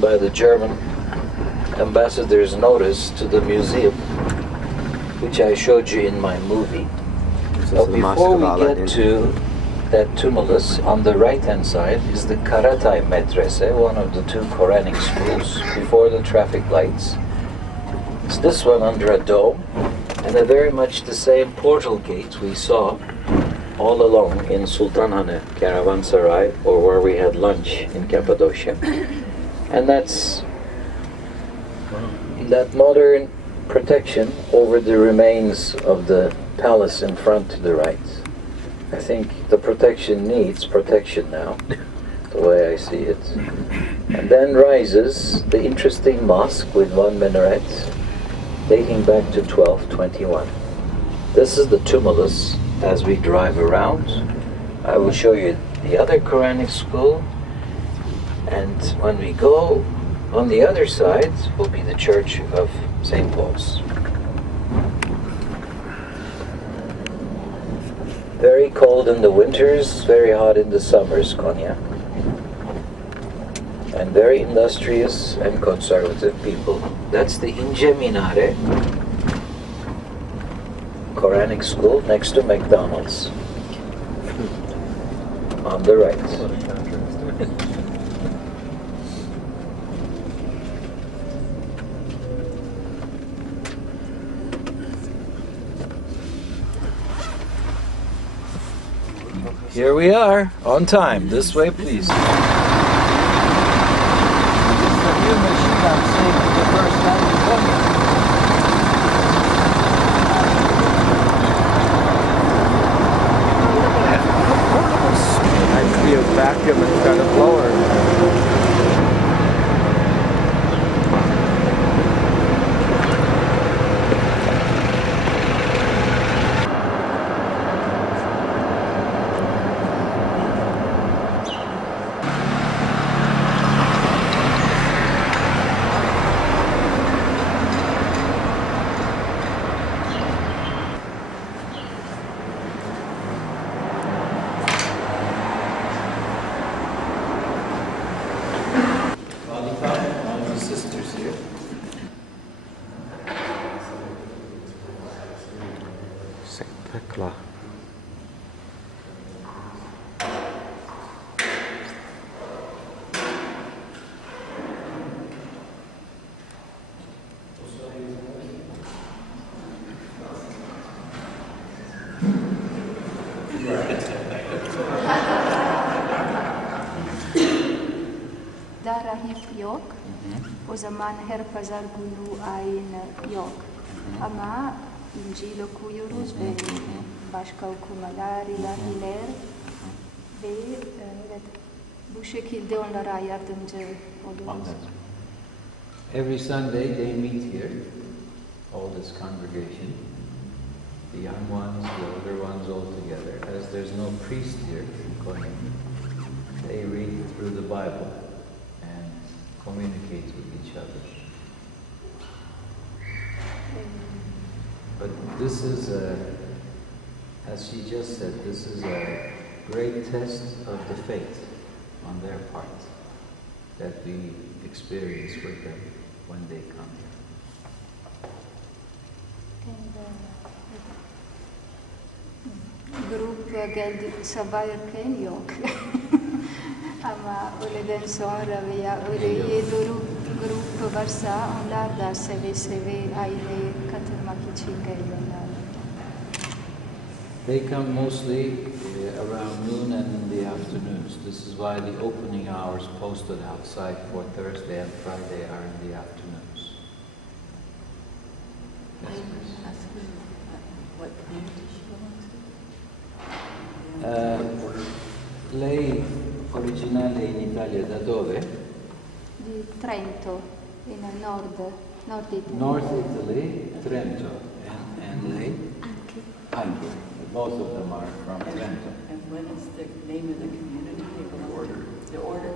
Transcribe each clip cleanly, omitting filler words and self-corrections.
by the German ambassador's notice to the museum, which I showed you in my movie. But before we get to that tumulus, on the right-hand side is the Karatay Medrese, one of the two Quranic schools, before the traffic lights. It's this one under a dome, and a very much the same portal gate we saw all along in Sultanhane Caravanserai, or where we had lunch in Cappadocia. And that's that modern protection over the remains of the palace in front to the right. I think the protection needs protection now, the way I see it. And then rises the interesting mosque with one minaret, dating back to 1221. This is the tumulus as we drive around. I will show you the other Quranic school, and when we go on the other side will be the Church of St. Paul's. Very cold in the winters, very hot in the summers, Konya. And very industrious and conservative people. That's the İnce Minare Quranic school next to McDonald's. On the right. Here we are, on time. This way, please. I feel vacuum and kind of blower. Pekla. Darahip yok, o zaman her pazar günü aynı yok. Ama İncil okuyoruz ve başka okumalar, ilahiler ve evet, bu şekilde onlara yardımcı oluyoruz. Every Sunday they meet here, all this congregation, the young ones, the older ones all together. As there's no priest here in Konya, they read through the Bible and communicate with each other. But this is as she just said, this is a great test of the faith on their part that we experience with them when they come here. Grup geldi sabah erken yok. Ama öğleden sonra veya öğleye doğru grup varsa onlar da seve seve aileye katılmak için geliyorlar. They come mostly around noon and in the afternoons. This is why the opening hours posted outside for Thursday and Friday are in the afternoons. Yes, please. What community she belongs to? Lei originale in Italia da dove? Di Trento, in Nord Italy. North Italy, Trento. And lei? Anche. Both of them are from Trento. And what is the name of the community they belong to? The order?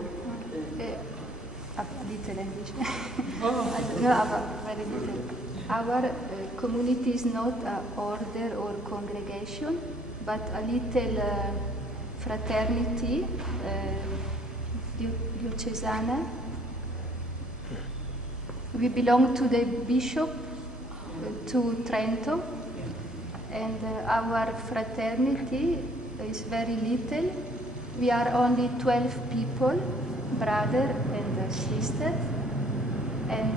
Ditele invece. Oh. No, very little. Our community is not an order or congregation, but a little fraternity, diocesana, we belong to the bishop to Trento, and our fraternity is very little. We are only 12 people, brother and sister, and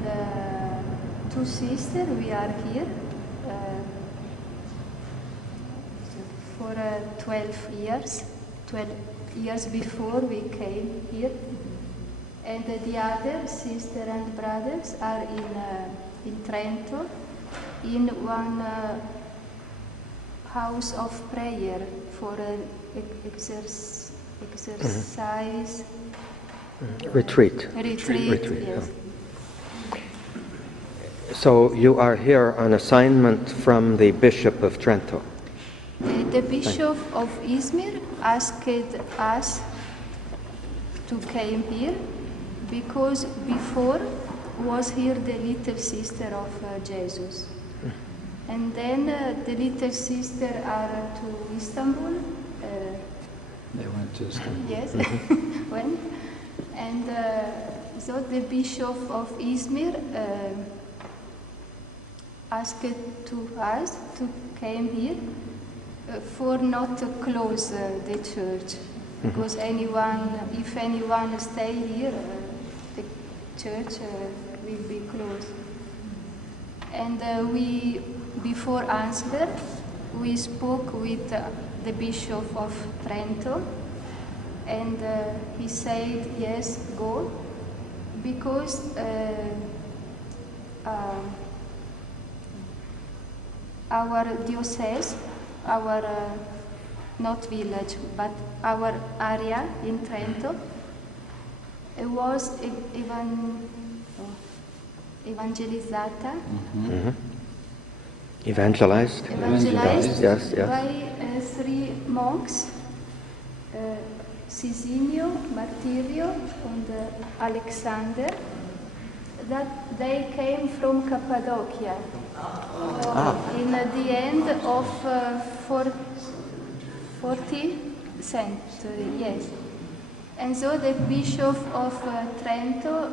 2 sisters. We are here for 12 years. 12 years before we came here, and the other sister and brothers are in Trento, in one house of prayer for exercise. Retreat. Retreat, yes. So you are here on assignment from the Bishop of Trento. The Bishop of Izmir asked us to came here because before was here the little sister of Jesus. And then the little sister are to Istanbul. They went to Istanbul. Yes, went. And so the Bishop of Izmir asked to us to came here for not to close the church. Because if anyone stay here, the church will be closed. And before answer, we spoke with the Bishop of Trento, and he said, yes, go, because our diocese, our not village, but our area in Trento, it was evangelizzata. Evangelized? Evangelized Yes, yes. by 3 monks, Sisinio, Martirio, and Alexander, that they came from Cappadocia in the end of 40th century, yes. And so the Bishop of Trento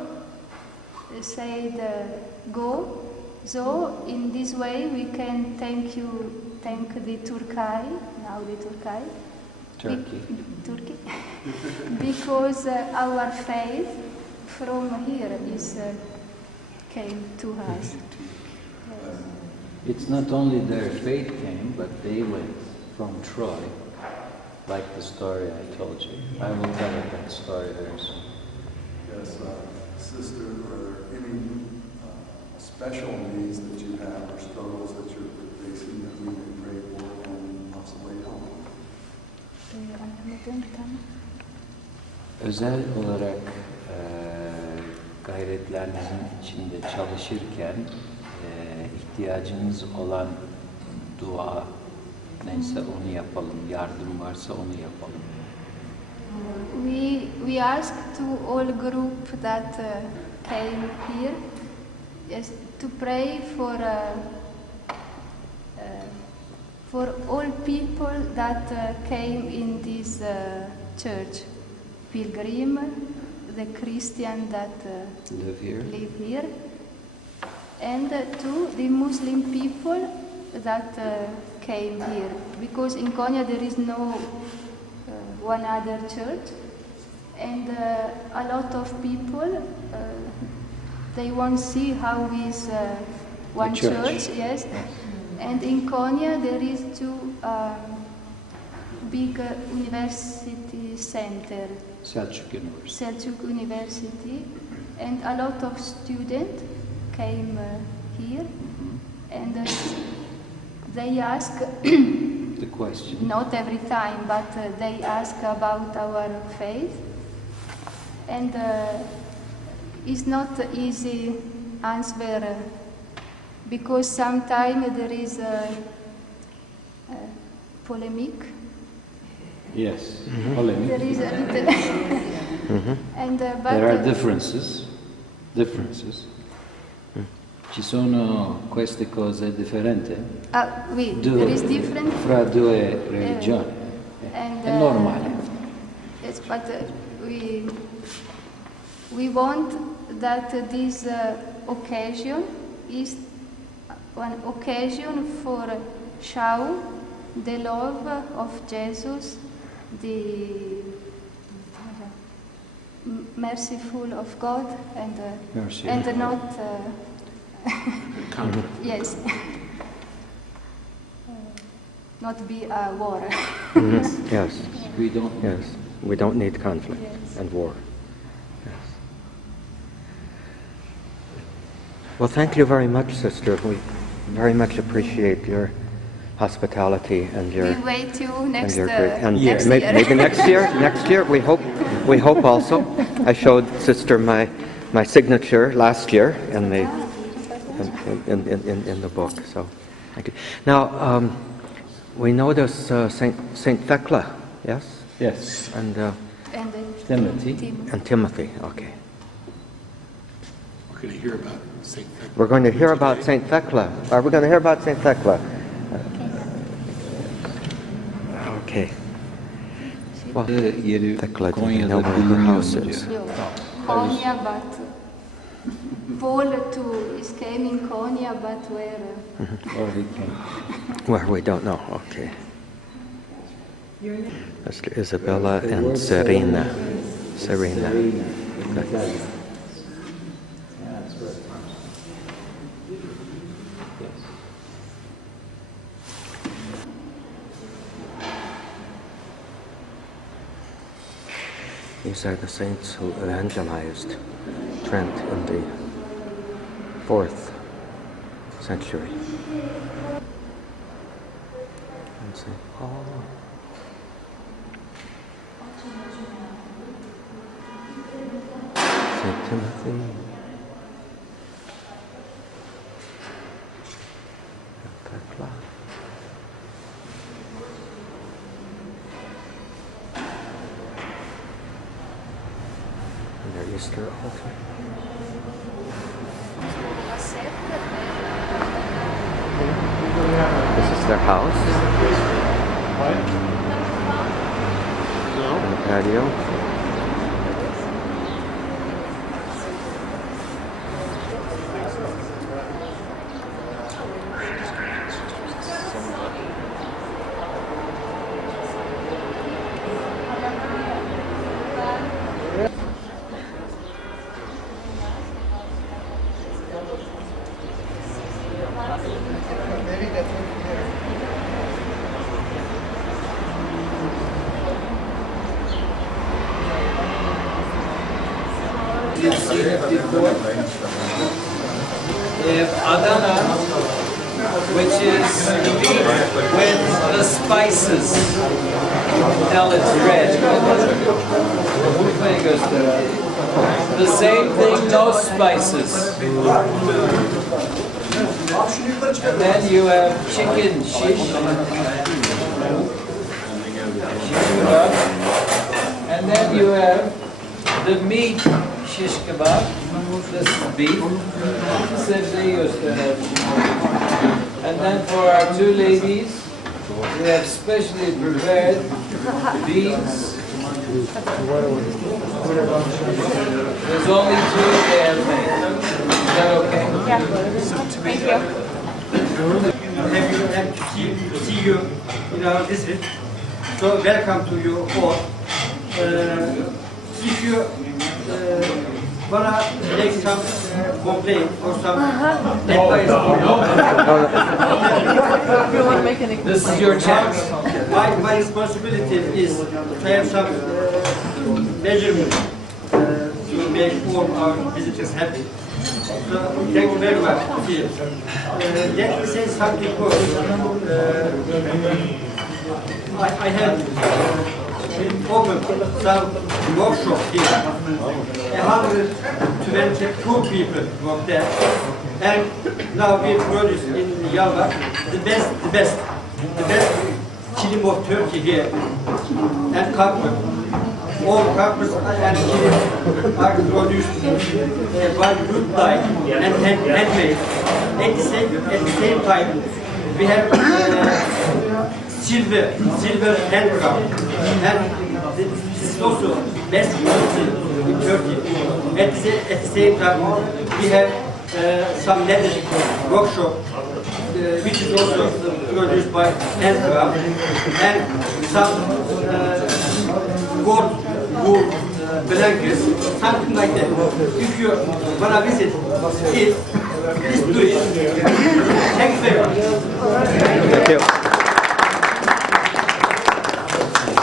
said, go. So in this way we can thank the Turkey, now the Turkey, because our faith from here came to us. It's not only their faith came, but they went from Troy, like the story I told you. I will tell you that story very soon. Yes, sister, are there any special needs that you have or struggles that you're facing that we can pray for and possibly help? Özel olarak gayretlerinizin içinde çalışırken ihtiyacınız olan dua neyse onu yapalım, yardım varsa onu yapalım. We ask to all group that came here, yes, to pray for all people that came in this church, pilgrim, the Christian that live here, and to the Muslim people that came here, because in Konya there is no one other church, and a lot of people they want to see how is one church, yes. And in Konya there is 2 big university center, Selçuk University, and a lot of students came here, and they ask The question. not every time, but they ask about our faith, and it's not easy answer because sometimes there is a polemic. Yes, polemic. There is a little, and but There are differences. Ci sono queste cose differenti there is different fra 2 religioni. and È normale. yes, but we want that this occasion is an occasion for show the love of Jesus, the merciful of God, and not yes, not be a war. Yes. We don't. Yes. We don't need conflict Yes. and war. Yes. Well, thank you very much, sister. We very much appreciate your hospitality and your We wait you next, and your great and next may- year. maybe next year. Next year, we hope. We hope also. I showed sister my signature last year in the book. So, thank you. Now we notice Saint Thecla, yes, Yes. and And Timothy. and Timothy. Okay. We're going to hear about St. We're going to hear about Saint Thecla. Are we going to hear about Saint Thecla? Okay. Well, Yeri Thecla, do you know Konya'da where her biliniyor house mu is? diyor. Konya, but Paul too is came in Konya, but where? Or he came. Where we don't know. Okay. Sister Isabella and Serena. Serena. Yes. These are the saints who evangelized Trent in the 4th century. And St. Paul. St. Timothy. And Thecla. And their Easter altar. This is their house. And the patio. You've seen it before. Adana, which is meat with the spices. Now it's red. The same thing, no spices. And then you have chicken shish. And then you have the meat shish kebab. This is beef. And then for our two ladies, we have specially prepared beans. There's only two they have made. Is that okay? Have to see you in our visit. So welcome to you all. If you wanna make some complaint or some advice, This is your chance. my responsibility is to have some measurement to make all our visitors happy. So thank you very much. Let me say something more. I have opened some workshop here. 122 people work there. And now we produce in Yalva the best kilim of Turkey here. And carpet. All carpets and kilim are produced by wood dye and handmade. At the same time, we have silver handcraft, and this is also best university in Turkey. At the same time, we have some leadership workshop, which is also produced by handcraft, and some gold wool blankets, something like that. If you wanna visit it, please do it. Thanks very much. Thank you.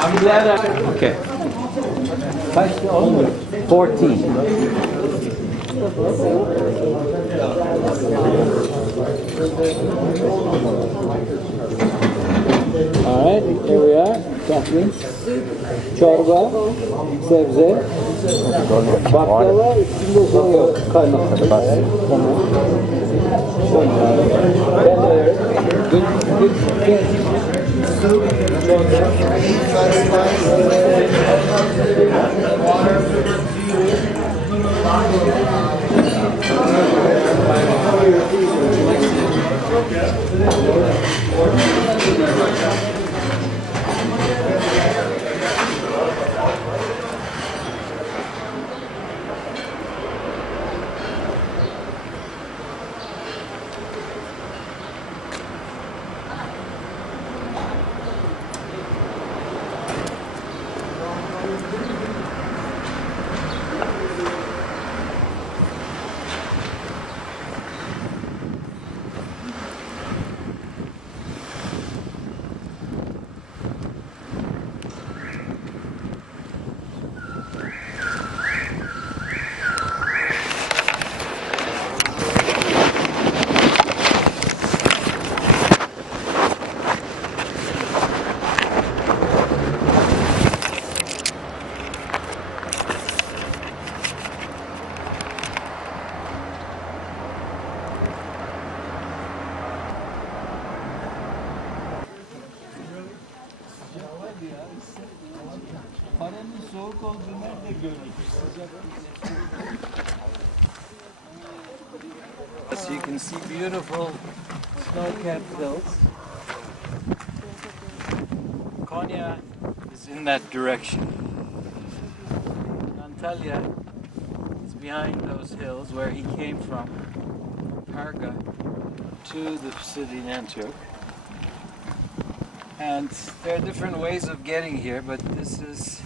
I'm glad okay. Kaçtı oldu? 14. Alright, here we are. Kathleen. Çorba, sebze, baklava, üstünde şey yok. Kaymak. Tamam. Good, good. Paranın soğuk olduğunu nerede gördük? As you can see, beautiful snow-capped hills. Konya is in that direction. Antalya is behind those hills where he came from Parga to the city in Antioch. And there are different ways of getting here, but this is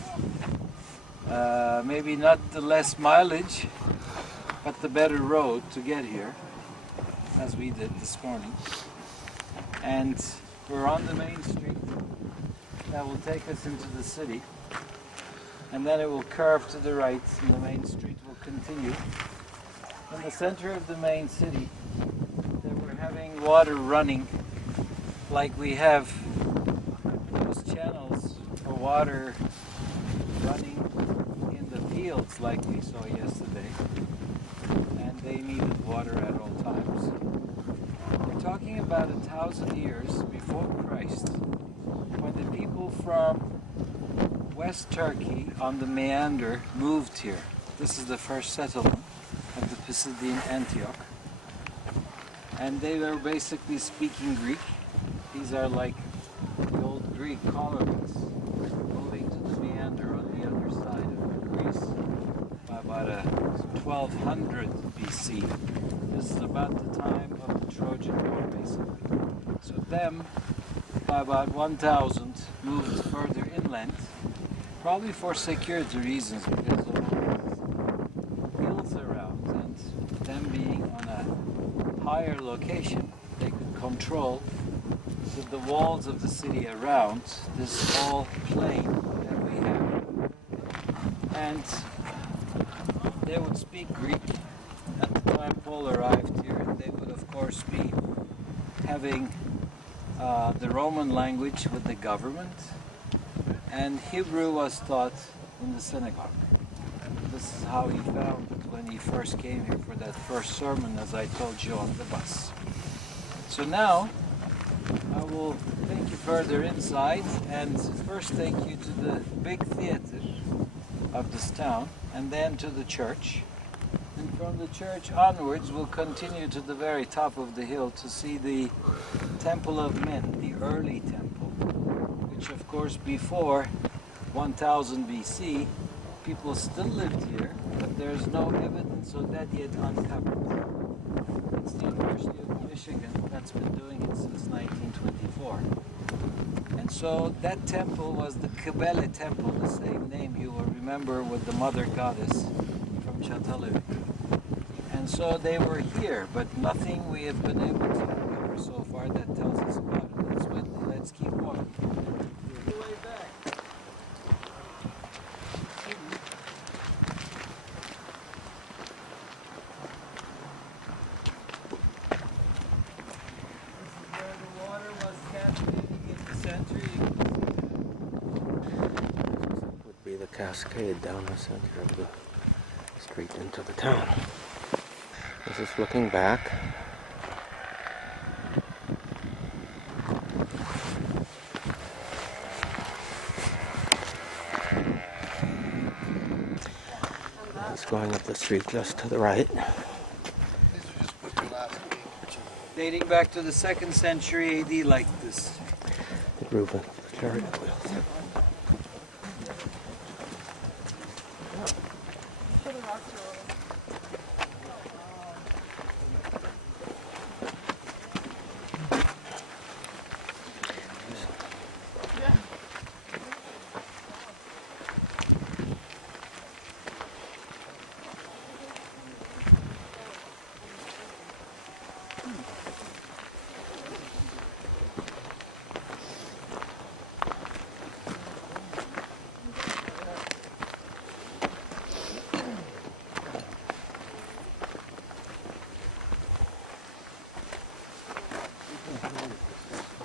maybe not the less mileage, but the better road to get here, as we did this morning. And we're on the main street that will take us into the city, and then it will curve to the right and the main street will continue. In the center of the main city, there we're having water running like we have those channels for water running in the fields like we saw yesterday, and they needed water at all times. We're talking about 1,000 years before Christ, when the people from West Turkey on the Meander moved here. This is the first settlement of the Pisidian Antioch, and they were basically speaking Greek. These are like the old Greek colonies moving to the Meander on the other side of Greece by about 1200 BC. This is about the time of the Trojan War, basically. So them, by about 1000, moved further inland, probably for security reasons, because of all the hills around, and them being on a higher location, they could control with the walls of the city around this whole plain that we have. And they would speak Greek at the time Paul arrived here, and they would of course be having the Roman language with the government, and Hebrew was taught in the synagogue. This is how he found it when he first came here for that first sermon, as I told you on the bus. So now I will take you further inside and first take you to the big theater of this town, and then to the church. And from the church onwards we'll continue to the very top of the hill to see the Temple of Men, the early temple, which of course before 1000 BC people still lived here, but there's no evidence of that yet uncovered. It's the University of Michigan that's been doing it since 1924. And so that temple was the Kybele temple, the same name you will remember with the mother goddess from Çatalhöyük. And so they were here, but nothing we have been able to uncover so far that tells us about it. It's windy, let's keep walking. The way back. Where the water was cascading in the center. Would be the cascade down the center of the street into the town. This is looking back. It's going up the street just to the right. Dating back to the 2nd century AD like this. The groove of the chariot wheels.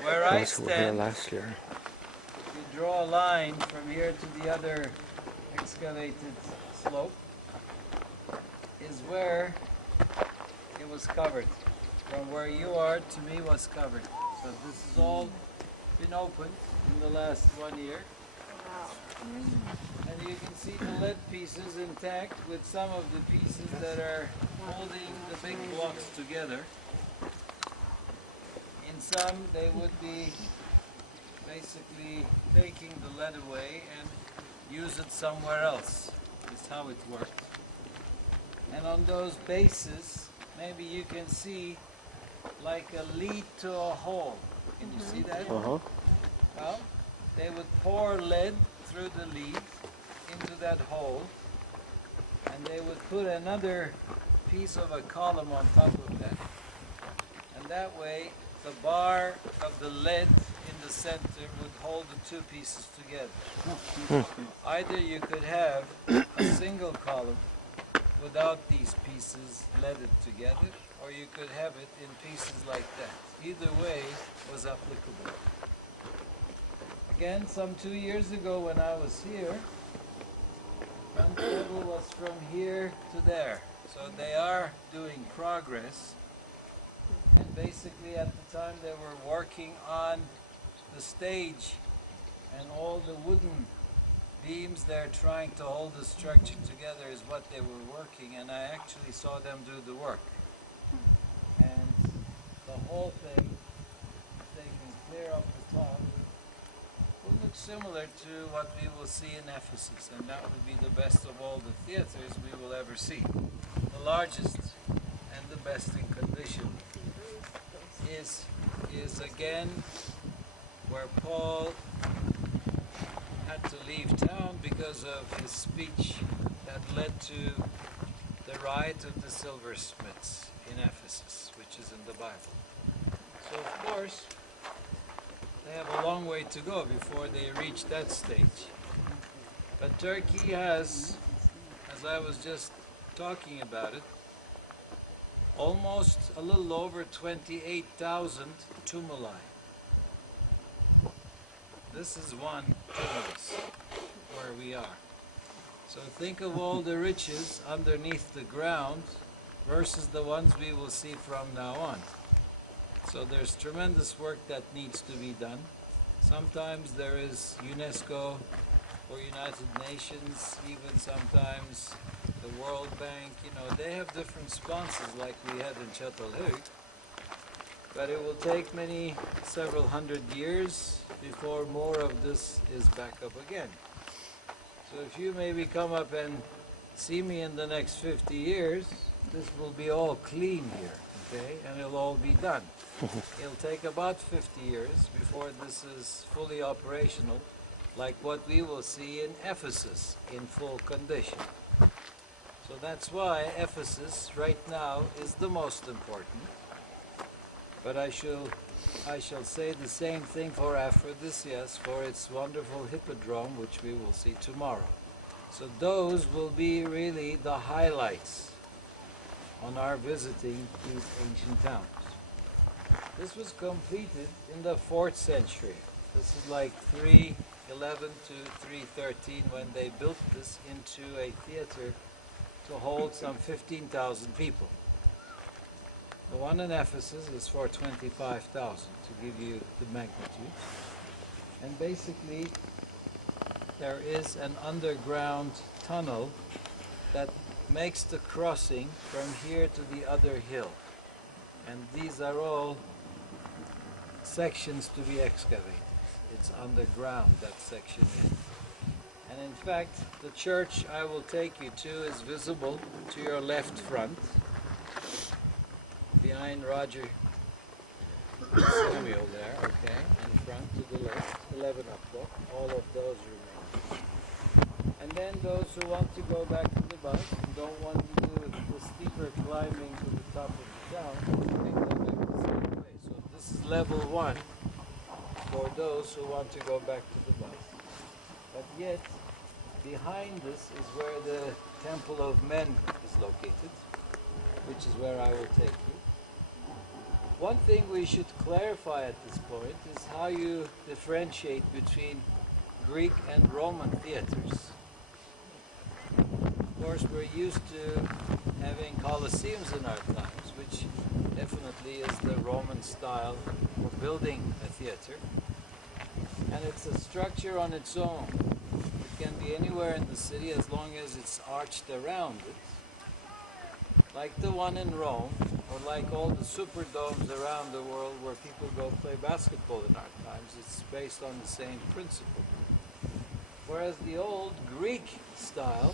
Where I Yes, we were here stand, last year. you draw a line from here to the other excavated slope, is where it was covered. From where you are to me was covered. So this has all been opened in the last 1 year. And you can see the lead pieces intact with some of the pieces that are holding the big blocks together. In some, they would be basically taking the lead away and use it somewhere else. Is how it worked. And on those bases, maybe you can see like a lead to a hole. Can you see that? Uh-huh. Well, they would pour lead through the lead into that hole, and they would put another piece of a column on top of that. And that way, the bar of the lead in the center would hold the two pieces together. Either you could have a single column without these pieces leaded together, or you could have it in pieces like that. Either way was applicable. Again, some 2 years ago when I was here, front level was from here to there. So they are doing progress. And basically at the time they were working on the stage and all the wooden beams they're trying to hold the structure together is what they were working, and I actually saw them do the work. And the whole thing, they can clear up the top, will look similar to what we will see in Ephesus, and that would be the best of all the theaters we will ever see. The largest and the best in condition is again where Paul had to leave town because of his speech that led to the riot of the silversmiths in Ephesus, which is in the Bible. So of course, they have a long way to go before they reach that stage. But Turkey has, as I was just talking about it, almost a little over 28,000 tumuli. This is one tumulus where we are. So think of all the riches underneath the ground versus the ones we will see from now on. So there's tremendous work that needs to be done. Sometimes there is UNESCO or United Nations, even sometimes the World Bank, they have different sponsors like we had in Çatalhöyük. But it will take several hundred years before more of this is back up again. So if you maybe come up and see me in the next 50 years, this will be all clean here, okay? And it'll all be done. It'll take about 50 years before this is fully operational, like what we will see in Ephesus in full condition. So that's why Ephesus right now is the most important. But I shall say the same thing for Aphrodisias, for its wonderful hippodrome, which we will see tomorrow. So those will be really the highlights on our visiting these ancient towns. This was completed in the 4th century. This is like 311 to 313 when they built this into a theater to hold some 15,000 people. The one in Ephesus is for 25,000, to give you the magnitude. And basically, there is an underground tunnel that makes the crossing from here to the other hill. And these are all sections to be excavated. It's underground, that section is. And in fact, the church I will take you to is visible to your left front, behind Roger Samuel there, okay, in front to the left, 11 o'clock, all of those remain. And then those who want to go back to the bus and don't want to do the steeper climbing to the top of the town, they go back the same way. So this is level 1 for those who want to go back to the bus. But yet, behind this is where the Temple of Men is located, which is where I will take you. One thing we should clarify at this point is how you differentiate between Greek and Roman theaters. Of course, we're used to having colosseums in our times, which definitely is the Roman style for building a theater. And it's a structure on its own. It can be anywhere in the city as long as it's arched around it. Like the one in Rome, or like all the superdomes around the world where people go play basketball in our times, it's based on the same principle. Whereas the old Greek style,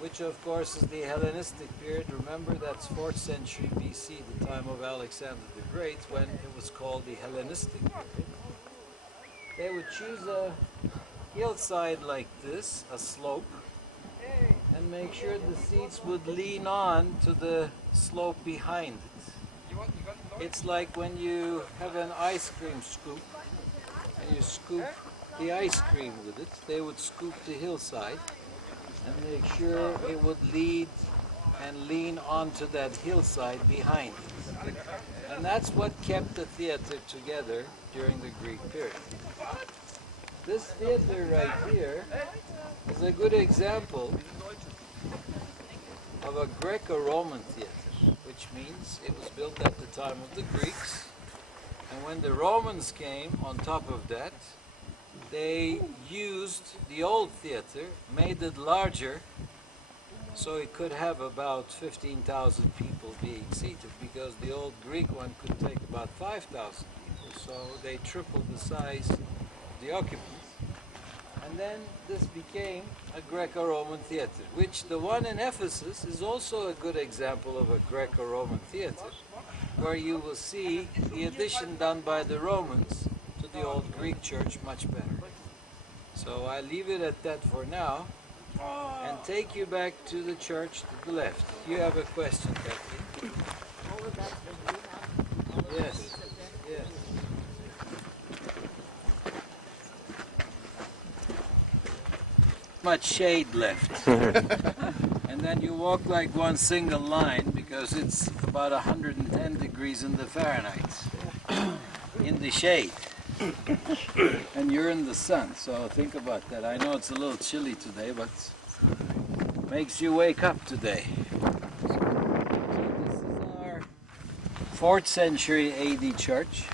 which of course is the Hellenistic period, remember that's 4th century BC, the time of Alexander the Great, when it was called the Hellenistic period. They would choose a hillside like this, a slope, and make sure the seats would lean on to the slope behind it. It's like when you have an ice cream scoop and you scoop the ice cream with it. They would scoop the hillside and make sure it would lead and lean onto that hillside behind it. And that's what kept the theater together during the Greek period. This theater right here is a good example of a Greco-Roman theater, which means it was built at the time of the Greeks, and when the Romans came on top of that, they used the old theater, made it larger, so it could have about 15,000 people being seated, because the old Greek one could take about 5,000 people, so they tripled the size of the occupants. And then this became a Greco-Roman theater, which the one in Ephesus is also a good example of a Greco-Roman theater, where you will see the addition done by the Romans to the old Greek church much better. So I leave it at that for now and take you back to the church to the left. You have a question, Kathleen? Yes, yes. Much shade left. And then you walk like one single line because it's about 110 degrees in the Fahrenheit in the shade. And you're in the sun, so think about that. I know it's a little chilly today, but makes you wake up today. So this is our 4th century AD church.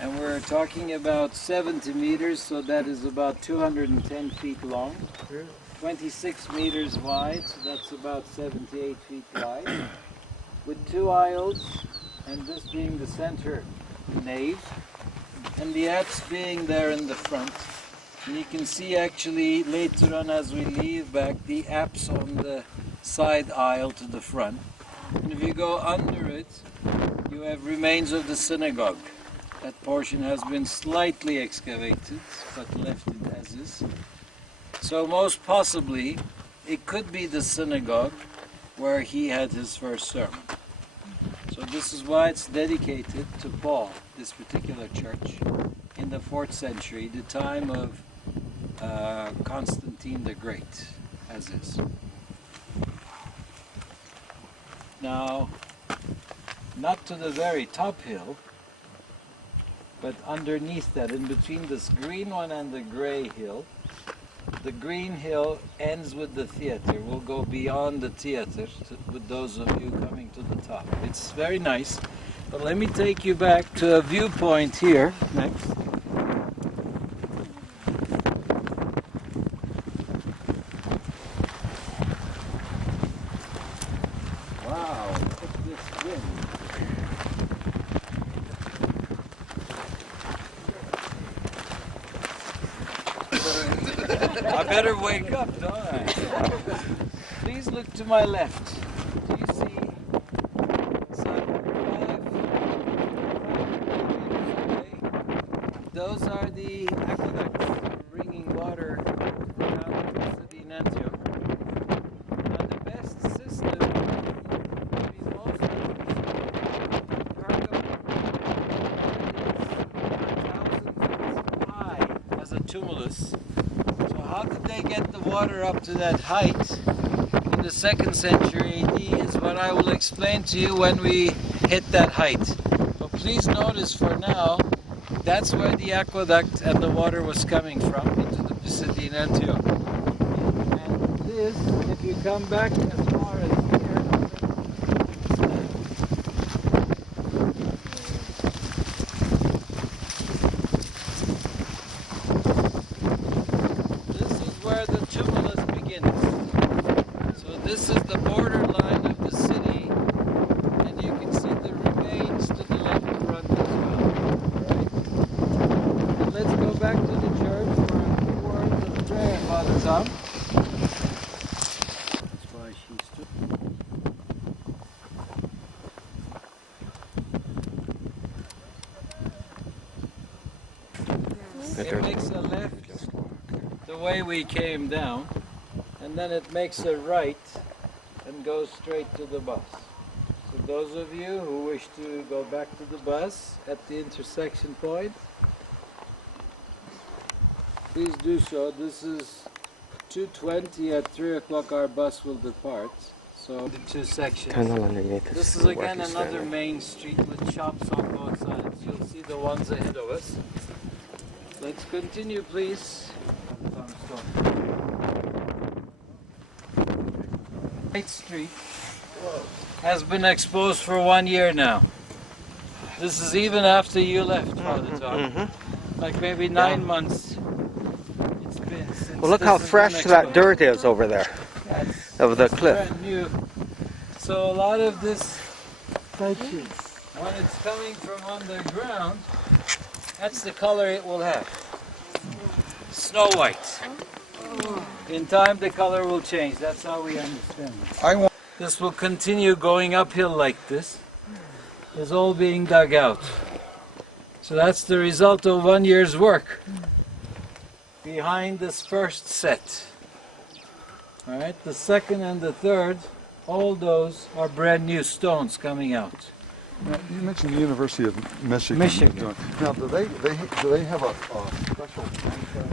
And we're talking about 70 meters, so that is about 210 feet long, 26 meters wide, so that's about 78 feet wide, with 2 aisles, and this being the center nave, and the apse being there in the front, And you can see actually later on as we leave back the apse on the side aisle to the front. And if you go under it, you have remains of the synagogue. That portion has been slightly excavated, but left it as is. So most possibly, it could be the synagogue where he had his first sermon. So this is why it's dedicated to Paul, this particular church, in the 4th century, the time of Constantine the Great, as is. Now, not to the very top hill, but underneath that, in between this green one and the gray hill, the green hill ends with the theater. We'll go beyond the theater with those of you coming to the top. It's very nice, but let me take you back to a viewpoint here next. Wow, look at this wind. I better wake up, don't I? Please look to my left. Do you see sidewalk 5? Those are the aqueducts bringing water down to the city in Antioch. Now the best system would be most of the cargo is 1,000 feet high as a tumulus. How did they get the water up to that height in the 2nd century AD is what I will explain to you when we hit that height. But please notice for now, that's where the aqueduct and the water was coming from, into the city in Antioch. And this, if you come back as far as here, this is the borderline of the city, and you can see the remains to the left front as well. Right? And let's go back to the church for a few words of prayer, Father Tom. That's why she stood. It makes a left the way we came down, and then it makes a right and goes straight to the bus. So those of you who wish to go back to the bus at the intersection point, please do so. This is 2:20. At 3 o'clock our bus will depart. So the two sections. This is again another main street with shops on both sides. You'll see the ones ahead of us. Let's continue, please. Street has been exposed for 1 year now. This is even after you left, Father Tom. Like maybe 9 months it's been since. Well, look how fresh that dirt is over there, of the cliff. Brand new. So a lot of this, when it's coming from underground, that's the color it will have. Snow white. In time the color will change. That's how we understand it. This will continue going uphill like this. It's all being dug out. So that's the result of 1 year's work behind this first set. Alright, the second and the third, all those are brand new stones coming out. Now, you mentioned the University of Michigan. Michigan. Now, do they have a special contract?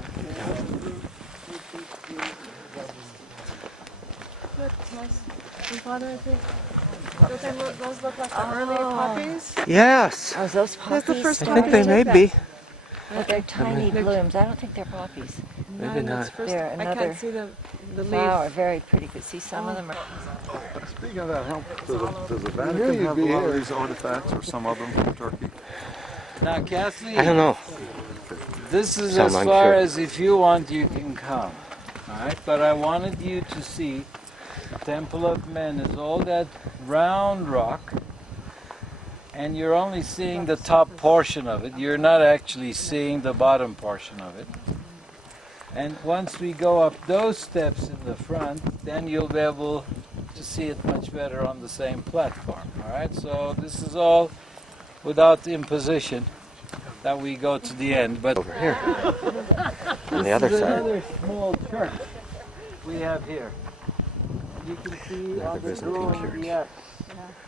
Those look like the early poppies? Yes. Are those poppies? That's the first I time think they may be. But they're tiny blooms. I don't think they're poppies. Maybe not. They're I another can't see the flower. leaf. Very pretty. You could see some of them are. Speaking of that, does the Vatican have a lot of these artifacts, or some of them from Turkey? Now, Kathleen, I don't know. this is Some, as I'm far sure. as if you want, you can come. Alright, but I wanted you to see the Temple of Men is all that round rock, and you're only seeing the top portion of it. You're not actually seeing the bottom portion of it. And once we go up those steps in the front, then you'll be able to see it much better on the same platform. All right, so this is all without imposition that we go to the end. But Over here. On the other this is side. another small church we have here. You can see Another on the Byzantine drawing church. the apse.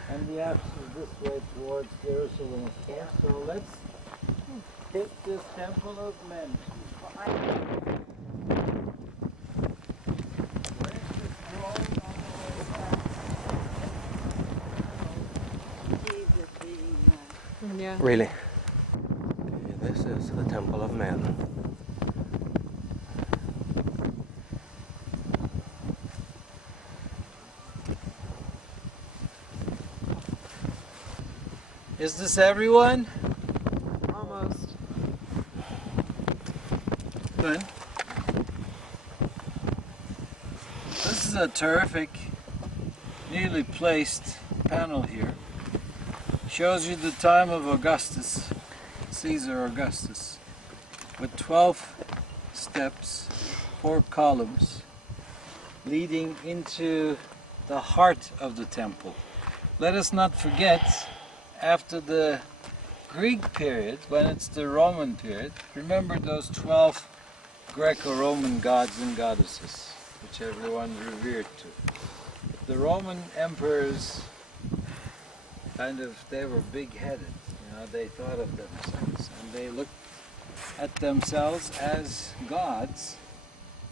And the apse is this way towards Jerusalem, of course. So let's hit this temple of men. Yeah. Really? Okay, this is the Temple of Men. Is this everyone? Almost. Good. This is a terrific, neatly placed panel here. Shows you the time of Augustus, Caesar Augustus, with 12 steps, 4 columns, leading into the heart of the temple. Let us not forget, after the Greek period, when it's the Roman period, remember those 12 Greco-Roman gods and goddesses, which everyone revered to. The Roman emperors they were big-headed, they thought of themselves, and they looked at themselves as gods.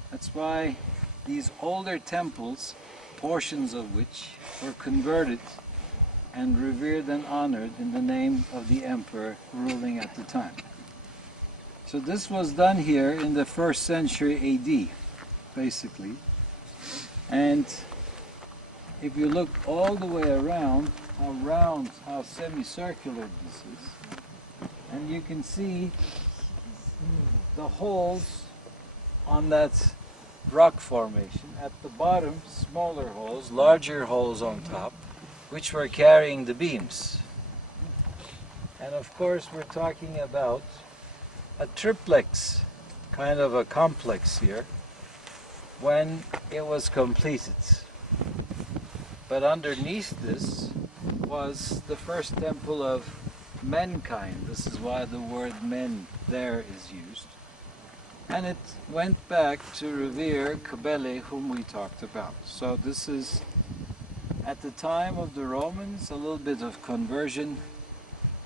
That's why these older temples, portions of which were converted and revered and honored in the name of the emperor ruling at the time. So this was done here in the 1st century AD, basically. And if you look all the way around, how round, how semicircular this is, and you can see the holes on that rock formation. At the bottom, smaller holes, larger holes on top, which were carrying the beams. And of course we're talking about a triplex, kind of a complex here, when it was completed. But underneath this was the first temple of mankind. This is why the word men there is used. And it went back to revere Kybele, whom we talked about. So this is, at the time of the Romans, a little bit of conversion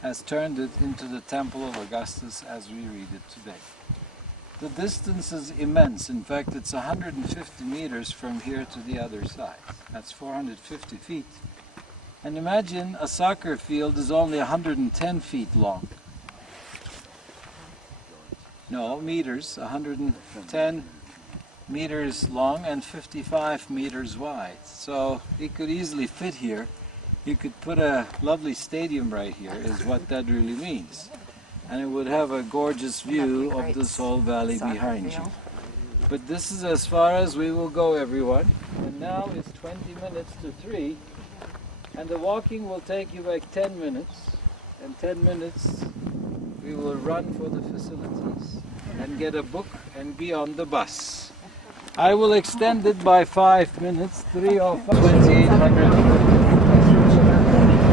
has turned it into the Temple of Augustus as we read it today. The distance is immense. In fact, it's 150 meters from here to the other side. That's 450 feet. And imagine a soccer field is only 110 feet long. No, meters, 110 meters long and 55 meters wide. So it could easily fit here. You could put a lovely stadium right here, is what that really means. And it would have a gorgeous view of this whole valley behind you. But this is as far as we will go, everyone. And now it's 20 minutes to 3. And the walking will take you like 10 minutes. And 10 minutes we will run for the facilities and get a book and be on the bus. I will extend it by 5 minutes, 2,800.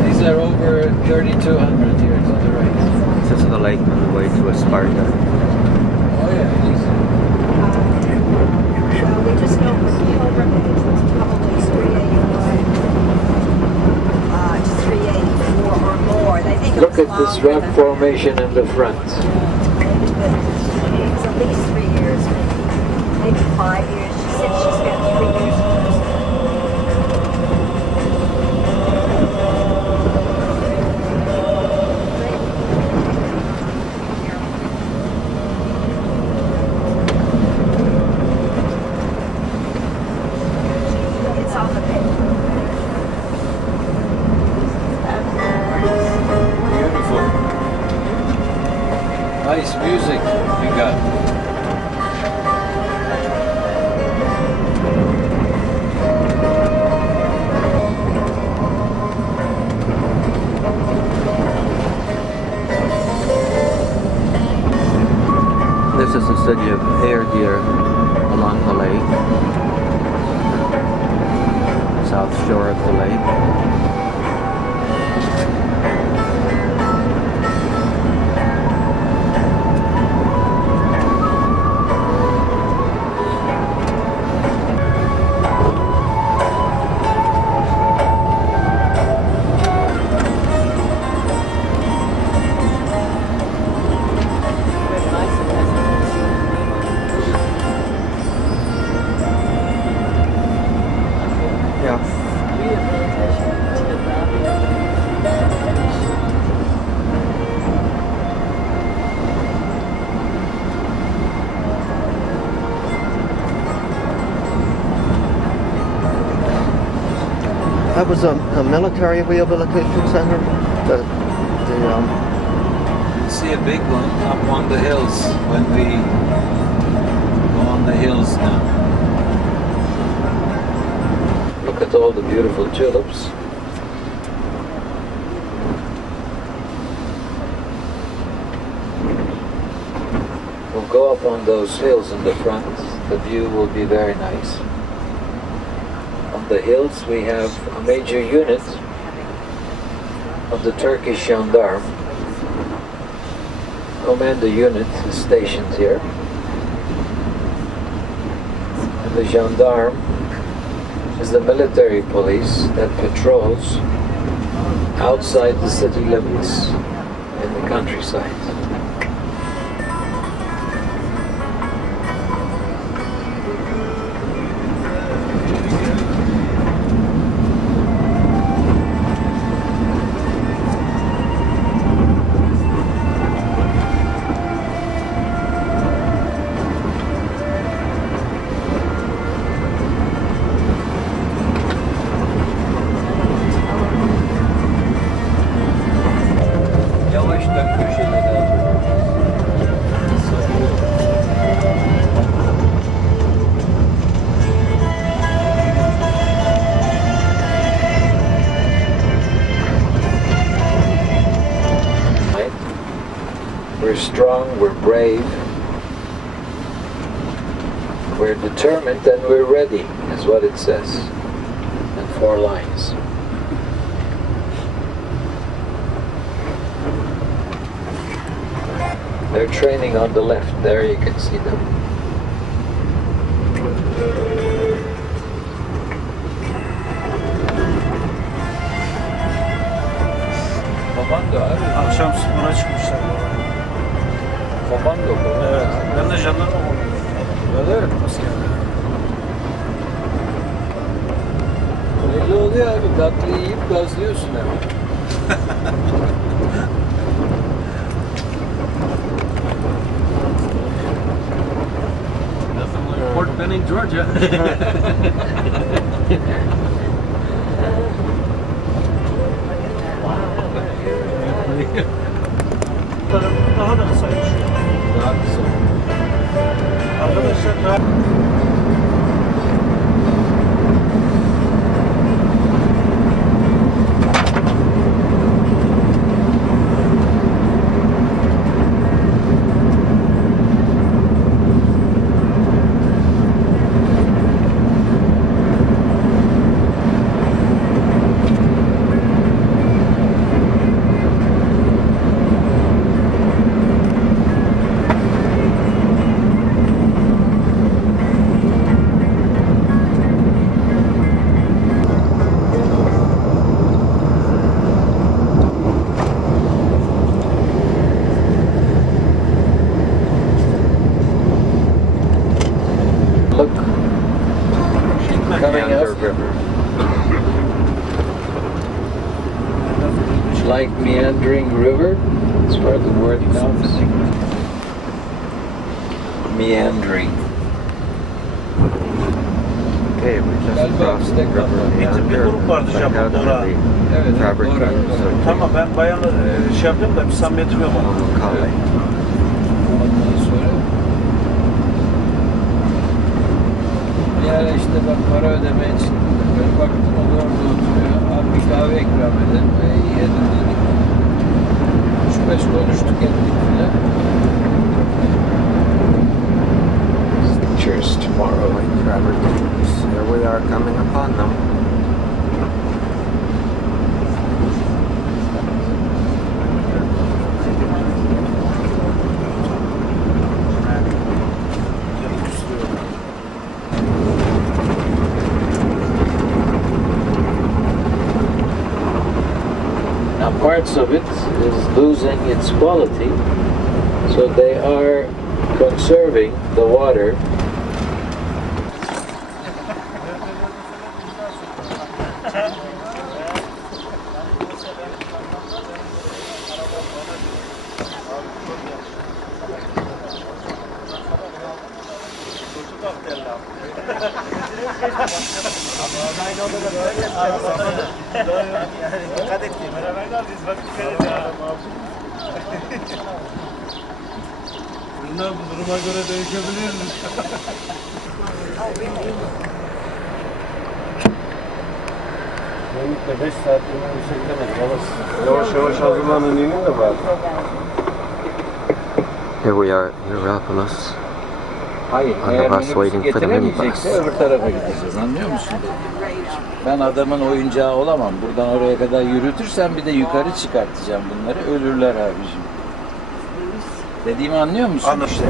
These are over 3,200 years on the right. This is the lake on the way to Sparta. Oh yeah, these We just know the pilgrimage was probably 384 or more. They think Look at this rock formation in the front. It was at least 3 years, maybe 5 years. She said she spent 3 years with us. It's on the pit. beautiful. Nice music you got. This is the city of Erdir. is a military rehabilitation center. See a big one up on the hills when we go on the hills now. Look at all the beautiful tulips. We'll go up on those hills in the front. The view will be very nice. On the hills we have a major unit of the Turkish gendarme. Commander unit is stationed here. And the gendarme is the military police that patrols outside the city limits in the countryside. Yavaştan köşelere alıyor. We're strong, we're brave, we're determined, and we're ready, is what it says in 4 lines. They're training on the left. There you can see them. Komando abi. Akşam spora çıkmışlar. Komando bu. Evet. Ben de jandarma oldum. Öyle mi? Belli oluyor abi. Tatlı yiyip gazlıyorsun hemen. Fort Benning, Georgia. Daha da kısaymış. Daha kısa. Arkadaşlar Look, coming up. Like meandering river, that's where the word comes. Meandering. Okay, we just crossed the river bir grup vardı Japonlara. Evet, fabricated Tamam ben bayanla şey yapıyorum da bir samimiyetim yok ama. Ondan sonra bir ara işte bak para ödemeye çıktım. Ben baktım o da orada oturuyor. Abi bir kahve ikram edelim. İyi edin dedik. 3-5 konuştuk ettik bile. Cheers tomorrow. Here we are coming upon them. Now parts of it is losing its quality, so they are conserving the water. Aynı odada böyle Dikkat et. Beraber kaldıyız. Bak dikkat et ya. Bunlar bu duruma göre değişebilir mi? Benimle 5 saatliğine bir şey gidemedik. Yavaş yavaş hazırlanın inin de var. Here we are at Hierapolis. Hayır, On the eğer bus waiting minibüsü for the minibus. getiremeyecekse öbür tarafa gideceğiz, anlıyor musun? Ben adamın oyuncağı olamam. Buradan oraya kadar yürütürsem bir de yukarı çıkartacağım bunları. Ölürler abicim. Dediğimi anlıyor musun? Anladım. İşte.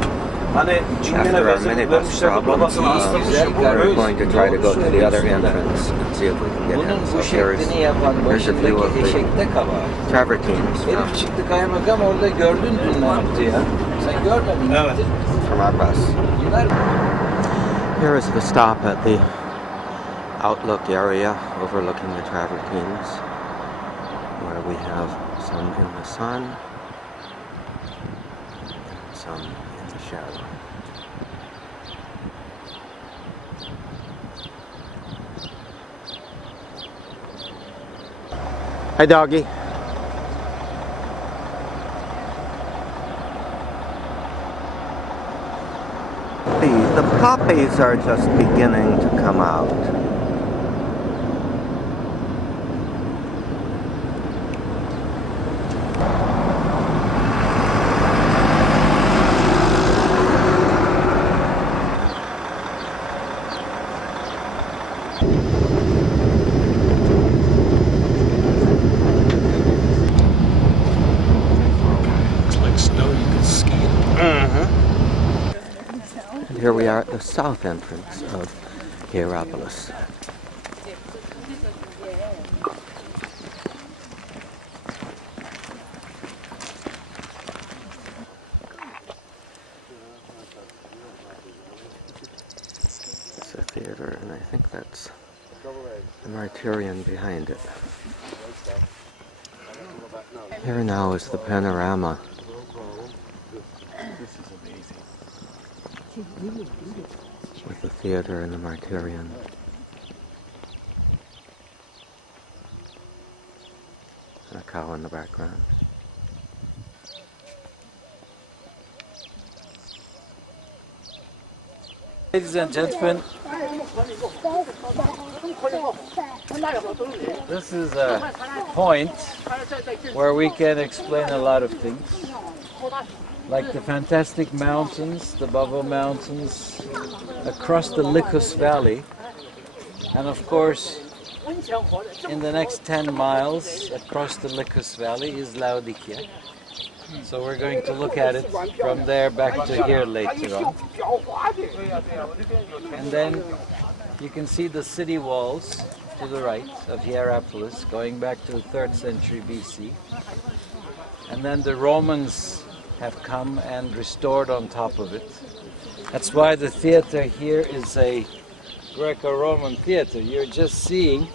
Hani After our minibus problem, we're going to try to go to the other entrance and see if we can get Bunun in. bu So here's şeklini yapan a view başındaki of the eşekte kabahat. travertines Herif çıktı kaymakam orada gördün dün ne yaptı ya? Sen görmedin mi? Evet. from our bus. Yıllar Here is the stop at the outlook area overlooking the travertines, where we have some in the sun and some in the shadow. Hey, doggy. The puppies are just beginning to come out. And here we are at the south entrance of Hierapolis. It's a theater, and I think that's the Martyrion behind it. Here now is the panorama. With the theater and the Martyrion. And a cow in the background. Ladies and gentlemen, this is a point where we can explain a lot of things, like the fantastic mountains, the Bavo Mountains, across the Lycus Valley, and of course, in the next 10 miles across the Lycus Valley is Laodicea. So we're going to look at it from there back to here later on. And then you can see the city walls to the right of Hierapolis going back to the 3rd century BC. And then the Romans have come and restored on top of it. That's why the theater here is a Greco-Roman theater. You're just seeing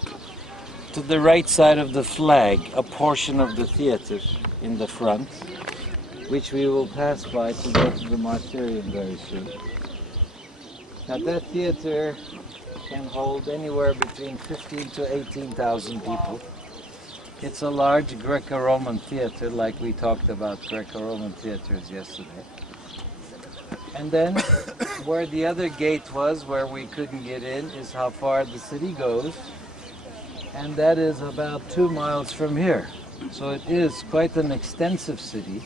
to the right side of the flag a portion of the theater in the front, which we will pass by to go to the Martyrion very soon. Now that theater can hold anywhere between 15 to 18,000 people. It's a large Greco-Roman theater, like we talked about Greco-Roman theaters yesterday. And then where the other gate was, where we couldn't get in, is how far the city goes. And that is about 2 miles from here. So it is quite an extensive city.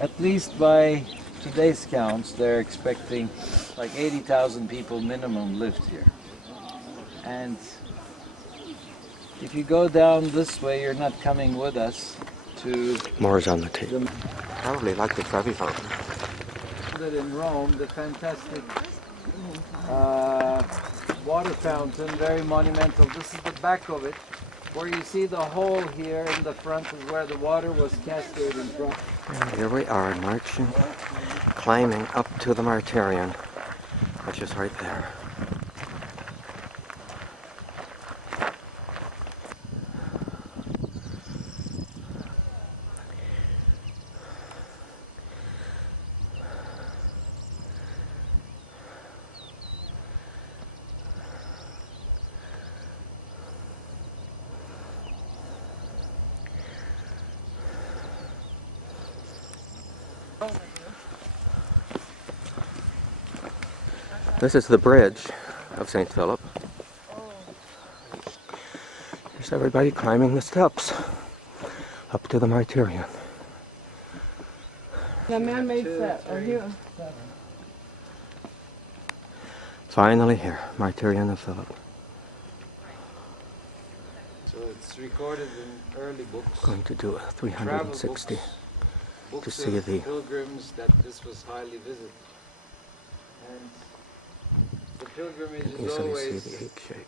At least by today's counts, they're expecting like 80,000 people minimum lived here. And if you go down this way, you're not coming with us to... More's on the table. Probably like the Trevi Fountain. In Rome, the fantastic water fountain, very monumental. This is the back of it. Where you see the hole here in the front is where the water was cascaded in front. And here we are marching, climbing up to the Martyrion, which is right there. This is the bridge of St. Philip. There's everybody climbing the steps up to the Martyrion. The man-made set are here. Finally here, Martyrion of Philip. So it's recorded in early books. Going to do a 360 books to see of the pilgrims that this was highly visited. And the pilgrimage is easily see always the H shape.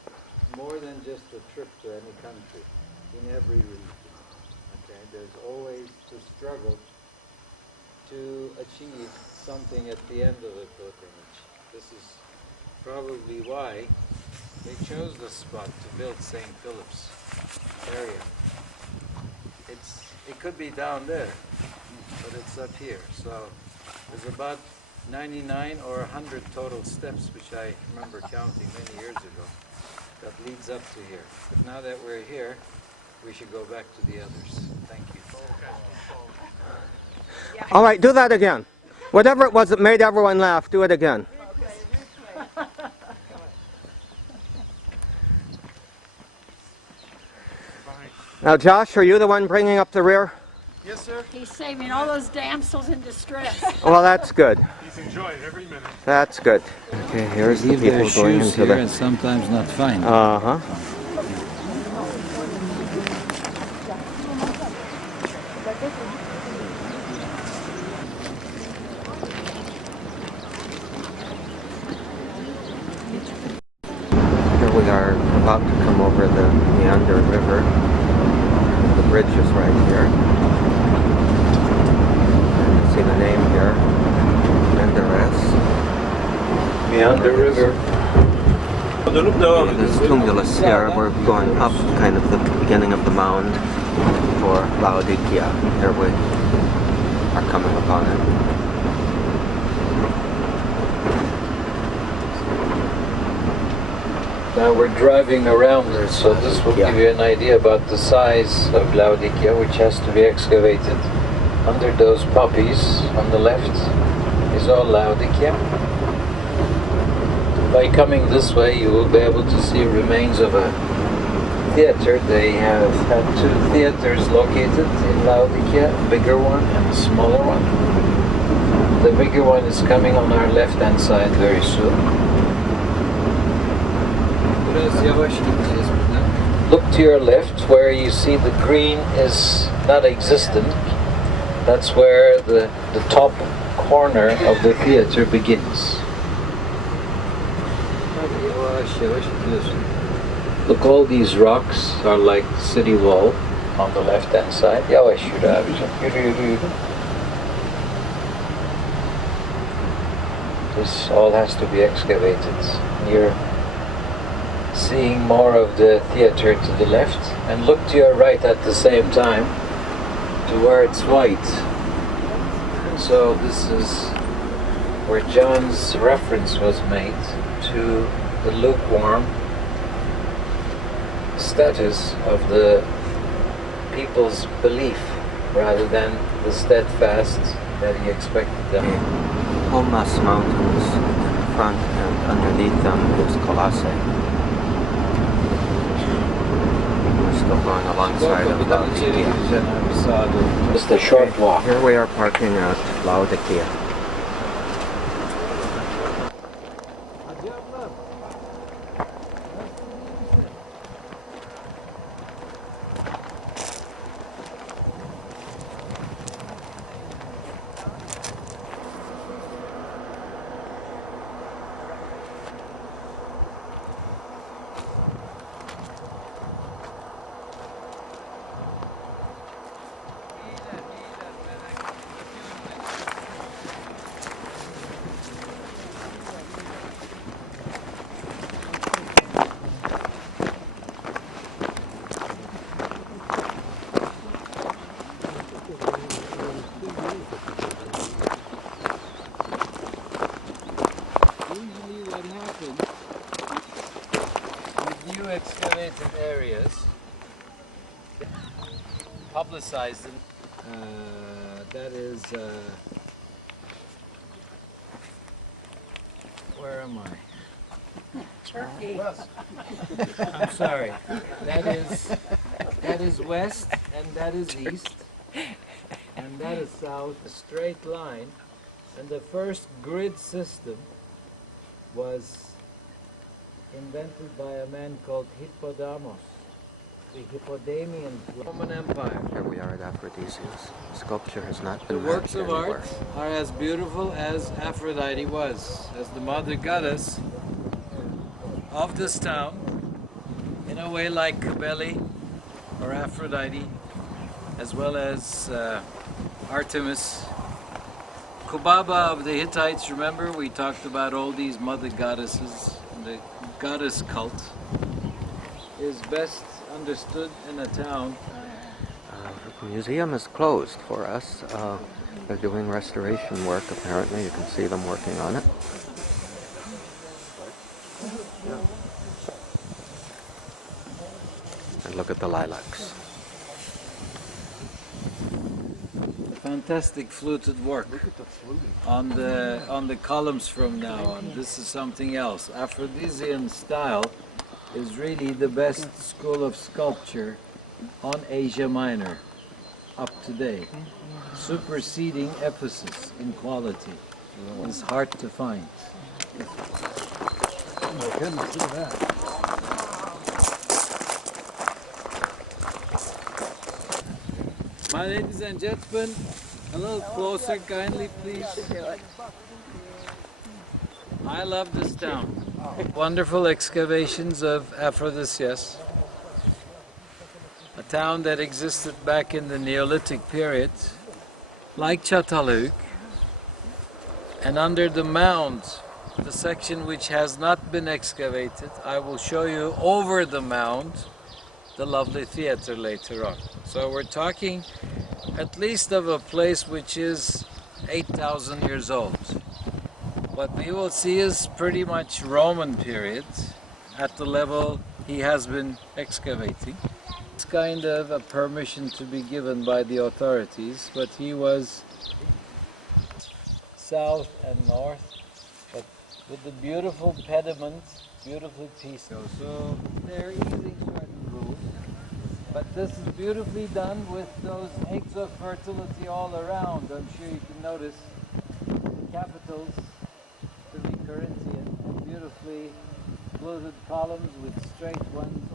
more than just a trip to any country, in every region. Okay, there's always to struggle to achieve something at the end of a pilgrimage. This is probably why they chose this spot to build St. Philip's area. It could be down there, but it's up here. So there's about 99 or 100 total steps, which I remember counting many years ago, that leads up to here. But now that we're here, we should go back to the others. Thank you. All right, do that again. Whatever it was that made everyone laugh, do it again. Now, Josh, are you the one bringing up the rear? Yes, sir. He's saving all those damsels in distress. Well, that's good. He's enjoying every minute. That's good. Okay, here's the Leave their people going shoes into here the... and sometimes not find. Uh-huh. Here we are about to come over the Meander River. The bridge is right here. You can see the name here. Meander River. There's tumulus here. We're going up kind of the beginning of the mound for Laodicea. Here we are coming upon it. Now we're driving around it, so this will give you an idea about the size of Laodicea, which has to be excavated. Under those poppies on the left is all Laodicea. By coming this way, you will be able to see remains of a theater. They have had two theaters located in Laodicea, a bigger one and a smaller one. The bigger one is coming on our left-hand side very soon. Look to your left where you see the green is not existent. That's where the top corner of the theater begins. Look, all these rocks are like the city wall on the left hand side. Yavaş yürü abicim. Yürü. This all has to be excavated. You're seeing more of the theater to the left, and look to your right at the same time to where it's white. So this is where John's reference was made to the lukewarm status of the people's belief rather than the steadfast that he expected them. Holmas Mountains in front, and underneath them is Colossae. We're still going alongside of Laodicea. Just a short walk. Here we are parking at Laodicea. Excavated areas, publicized them. That is Where am I? Turkey. I'm sorry. That is west, and that is east, and that is south. A straight line, and the first grid system was invented by a man called Hippodamos, the Hippodamian Roman Empire. Here we are at Aphrodisias. Sculpture has not The been works matched of anywhere. art are as beautiful as Aphrodite was, as the mother goddess of this town, in a way like Cybele or Aphrodite, as well as Artemis. Kubaba of the Hittites, remember we talked about all these mother goddesses, the goddess cult is best understood in a town. The museum is closed for us. They're doing restoration work, apparently. You can see them working on it. And look at the lilacs. Fantastic fluted work. Look at the fluting. On the columns from now on. This is something else. Aphrodisian style is really the best school of sculpture on Asia Minor up to date. Superseding Ephesus in quality. It's hard to find. Oh goodness, look at that. My ladies and gentlemen, a little closer kindly please. I love this town. Wonderful excavations of Aphrodisias. A town that existed back in the Neolithic period, like Çatalhöyük. And under the mound, the section which has not been excavated, I will show you over the mound the lovely theater later on. So we're talking at least of a place which is 8,000 years old. What we will see is pretty much Roman period at the level he has been excavating. It's kind of a permission to be given by the authorities, but he was south and north, but with the beautiful pediment, beautiful peaceful. So they're using certain rules, but this is beautifully done with those eggs of fertility all around. I'm sure you can notice the capitals to be Corinthian and beautifully fluted columns with straight ones.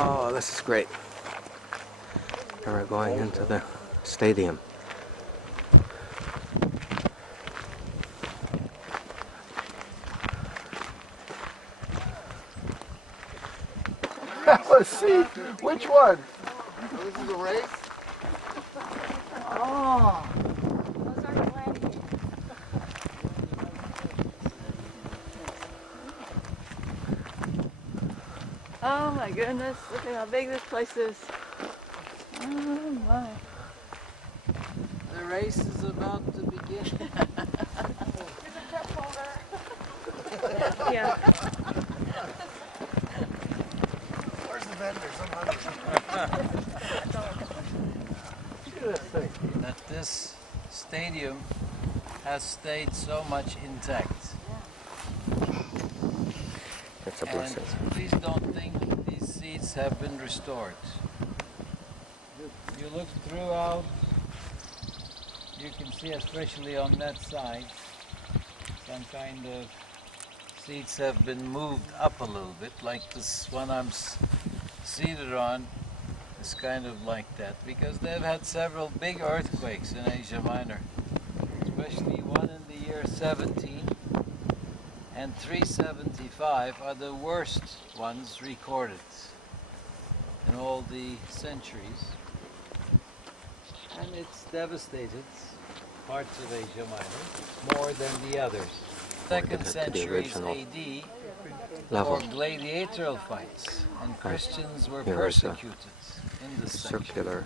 Oh, this is great. Here we're going into the stadium. Let's see, which one? This is a race? Oh. Those are gladiators. Oh my goodness, look at how big this place is. Oh my. The race is about to begin. Here's a cup holder. Yeah. Where's the vendors? I'm hungry. That this stadium has stayed so much intact. It's a blessing. And please don't think these seats have been restored. If you look throughout, you can see, especially on that side, some kind of seats have been moved up a little bit, like this one I'm seated on is kind of like that, because they've had several big earthquakes in Asia Minor, especially one in the year 17 and 375 are the worst ones recorded. in all the centuries, and it's devastated parts of Asia Minor more than the others. Second centuries AD for gladiatorial fights, and Christians were persecuted in the circular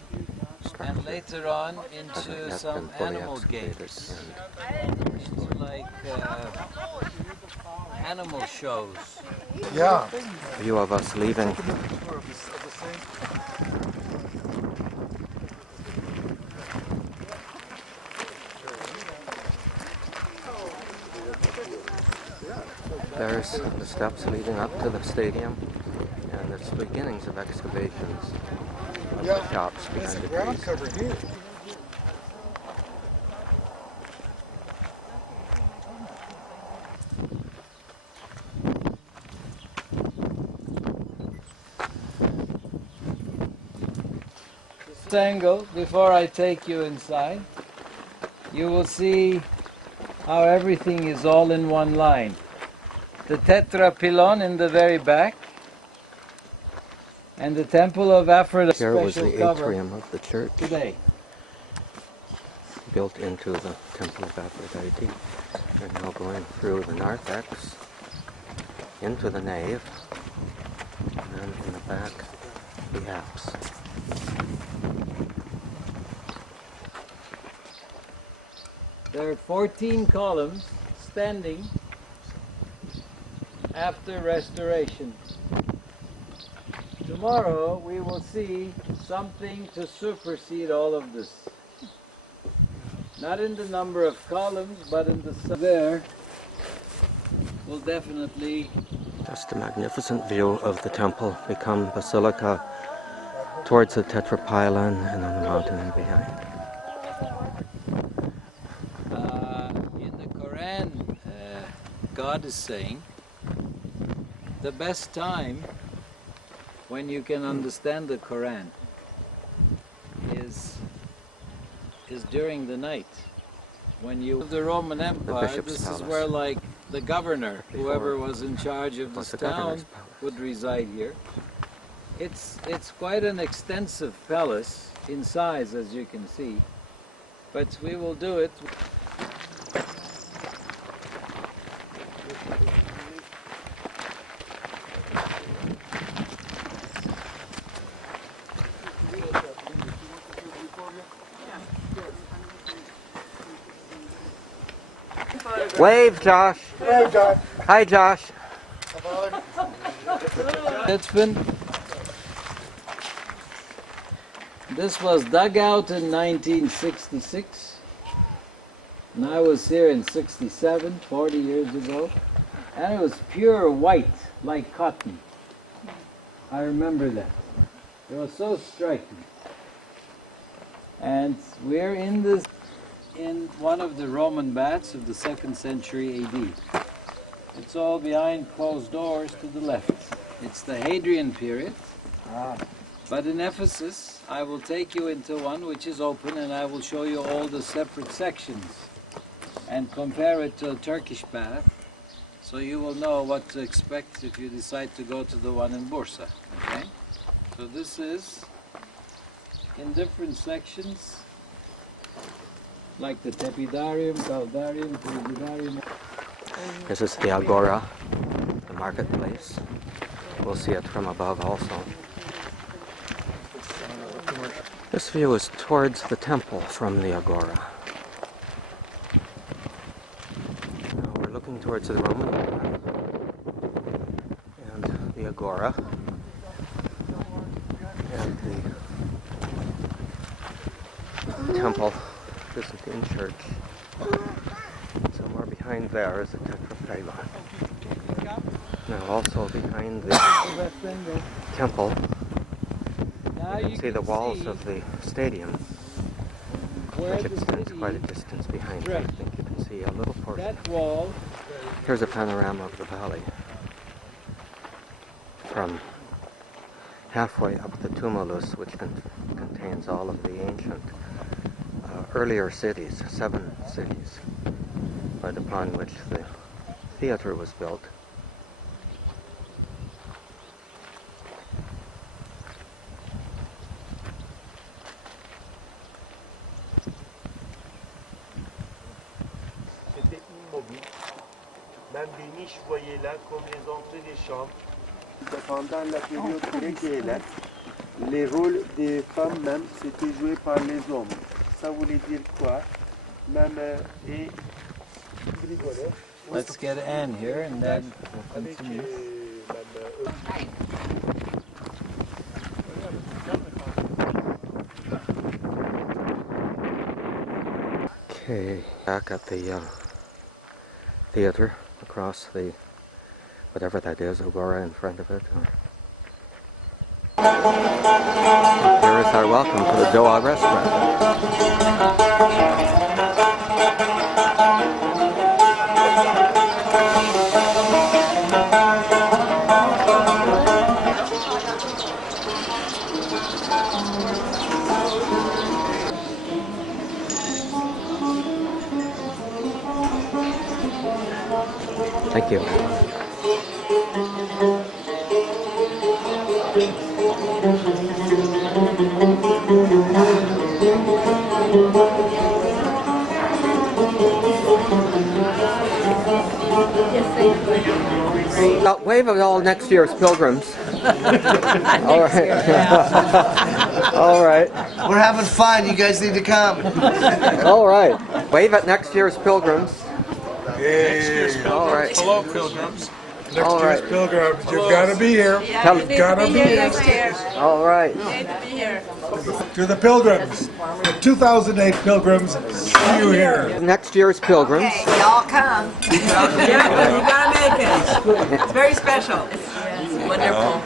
structure. And later on into some animal games, into like animal shows. Yeah. A few of us leaving. There's the steps leading up to the stadium, and it's the beginnings of excavations of the shops behind the ground trees. cover here. This angle, before I take you inside, you will see how everything is all in one line. The tetra pylon in the very back, and the temple of Aphrodite. Here was the atrium of the church, today. built into the temple of Aphrodite. We're now going through the narthex into the nave, and in the back the apse. There are 14 columns standing after restoration. Tomorrow we will see something to supersede all of this. Not in the number of columns, but in the there will definitely. Just a magnificent view of the temple become basilica towards the tetrapylon and on the mountain and behind. In the Quran, God is saying the best time when you can understand the Quran is during the night. When you the Roman Empire, this is where like the governor, whoever was in charge of this town, would reside here. It's quite an extensive palace in size, as you can see, but we will do it. Wave, Josh. Hey, Josh. Hi, Josh. This was dug out in 1966, and I was here in 67, 40 years ago, and it was pure white, like cotton. I remember that. It was so striking. And we're in one of the Roman baths of the 2nd century AD. It's all behind closed doors to the left. It's the Hadrian period. But in Ephesus, I will take you into one which is open, and I will show you all the separate sections and compare it to a Turkish bath, so you will know what to expect if you decide to go to the one in Bursa. Okay? So this is in different sections, like the Tepidarium, Caldarium, Tepidarium. This is the Agora, the marketplace. We'll see it from above also. This view is towards the temple from the Agora. Now we're looking towards the Roman bath and the Agora and the temple, Byzantine church. Somewhere behind there is the tetrapylon. Now also behind the temple, you can see the walls of the stadium, which extends quite a distance behind it. I think you can see a little portion. That wall. Here's a panorama of the valley from halfway up the tumulus, which contains all of the ancient earlier cities, 7 cities, right upon which the theater was built. même des niches, vous voyez là, comme les entrées des chambres. Pendant la période grecque, les rôles des femmes même, c'était joué par les hommes. Ça voulait dire quoi? Même et Let's get Anne here and then we'll continue. Okay, back at the theater across the, whatever that is, Agora in front of it. Here is our welcome to the Doha restaurant. Thank you. Wave at all next year's pilgrims. All right. All right. We're having fun. You guys need to come. All right. Wave at next year's pilgrims. Next year's pilgrims. All right. Hello, pilgrims. All right. Pilgrims, you've got to be here. Yeah, You've got to be here next year. All right. To the pilgrims, the 2008 pilgrims, see you here. Next year's pilgrims. Okay, y'all come. Yeah, you gotta make it. It's very special. It's wonderful.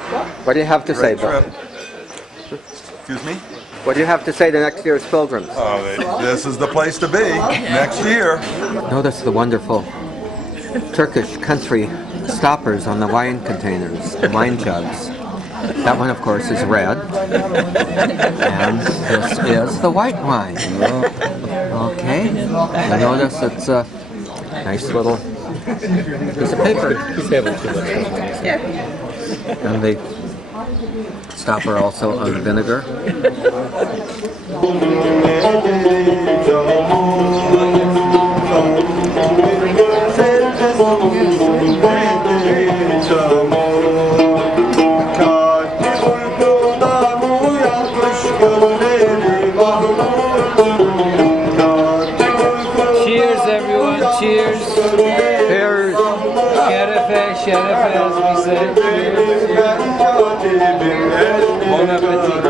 What do you have to say, Bill? Excuse me? What do you have to say to next year's pilgrims? This is the place to be next year. Notice the wonderful Turkish country stoppers on the wine containers, the wine jugs. That one, of course, is red. And this is the white wine. Okay. You notice it's a nice little piece of paper. And the stopper also on vinegar. Cheers, everyone. Cheers. Cheers. Şerefe, şerefe as we say. Bon appetit.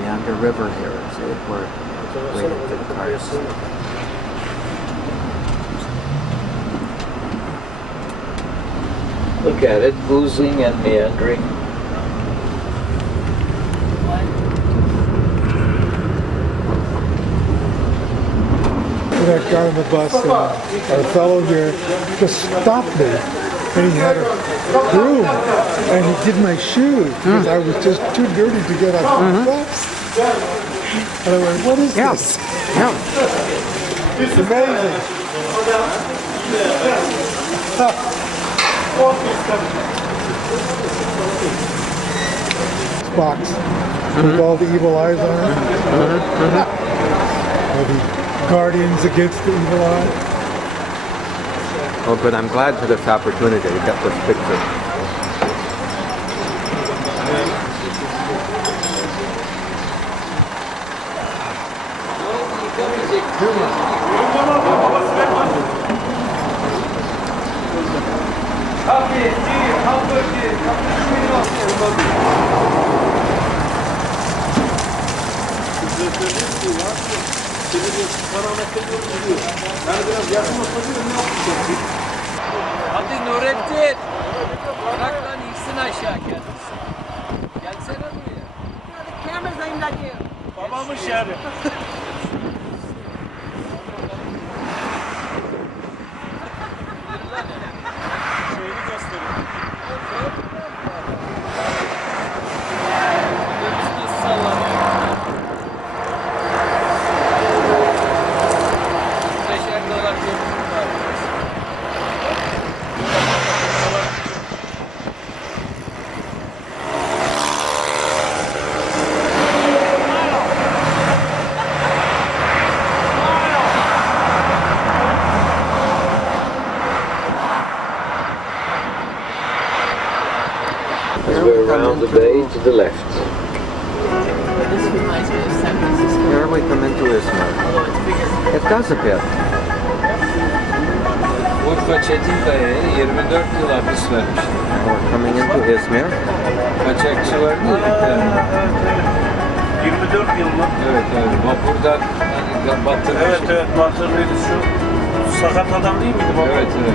Meander River here, so we're waiting for the cars. Look at it, oozing and meandering. That guy on the bus, our fellow here, just stopped me, and he had a broom, and he did my shoes because I was just too dirty to get off the bus. And I went, "What is this?" Yeah. It's amazing. Box with all the evil eyes on it. Or the Guardians Against the Evil Eye. Oh, good. I'm glad for this opportunity to get this picture. Hadi Nurettin. Bırak lan insin aşağı kendisi. Gelsene buraya. The camera's aimed at you. Babamış yani. Şeyini gösteriyor. Göğüs nasıl sallanıyor? the left. This reminds me of San Francisco. Here we come into Izmir. Although it's bigger. It does a bit. Urfa Çetinkaya'ya 24 yıl hapis vermiş. We're coming into Izmir. Kaçakçı vardı ya. 24 yıl mı? Evet, evet. Vapurdan hani batırmış. Evet, evet, batırlıydı şu. Sakat adam değil miydi baba? Evet, evet.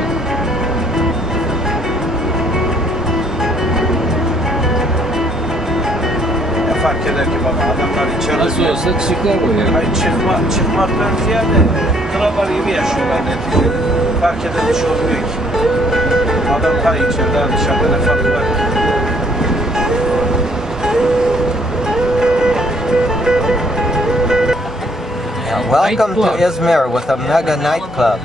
Ne fark eder ki baba, adamlar içeride. Nasıl olsa çıkar o ya. Hayır, çıkmaktan ziyade krabar gibi yaşıyorlar neticede. Fark eden bir şey olmuyor ki. Adam ha içeride, ha dışarıda, ne farkı var ki? Welcome to Izmir with a mega nightclub.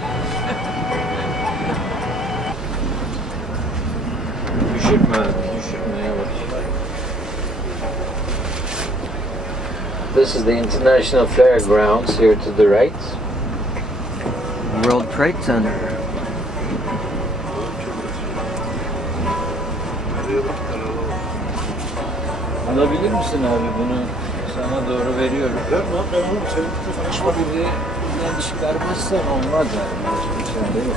Düşürme, düşürme yavaş. This is the International Fairgrounds here to the right. World Trade Center. Alabilir misin abi bunu? Sana doğru veriyorum. Ben onu senin telefonu Ama birinden çıkarmazsan olmaz yani. Başka şey değil.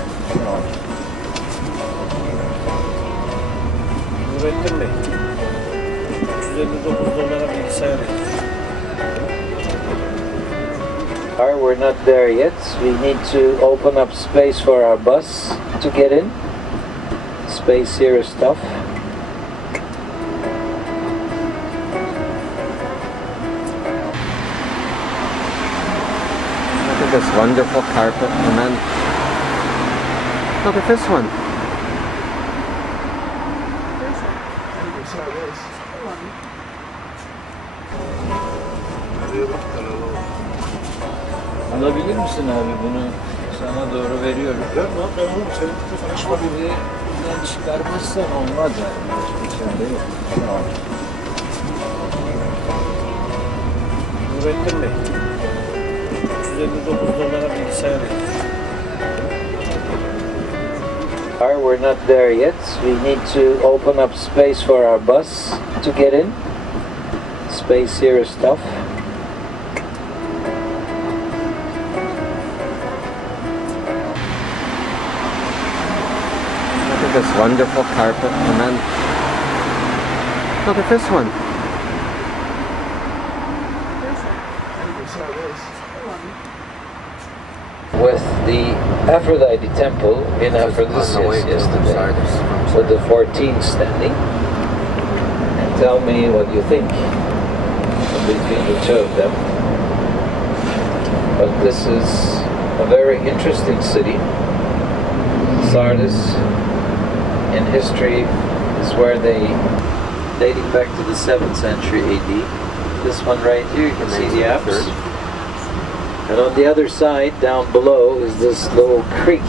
Nurettin Bey, 359 dolara bilgisayar yapmış. Alright, we're not there yet. We need to open up space for our bus to get in. Space here is tough. Look at this wonderful carpet, and then look at this one. Alabilir misin abi bunu? Sana doğru veriyorum. Ben onu senin telefonu Ama birinden çıkarmazsan olmaz yani. Başka şey değil. Nurettin Bey, 359 dolara bilgisayar yapmış. Alright, we're not there yet. We need to open up space for our bus to get in. Space here is tough. Look at this wonderful carpet, and then look at this one. With the Aphrodite temple in Aphrodisias yesterday, with the 14 standing, and tell me what you think between the two of them. But this is a very interesting city. Sardis, in history, is where they, dating back to the 7th century AD. This one right here, you can see the Alps. And on the other side, down below, is this little creek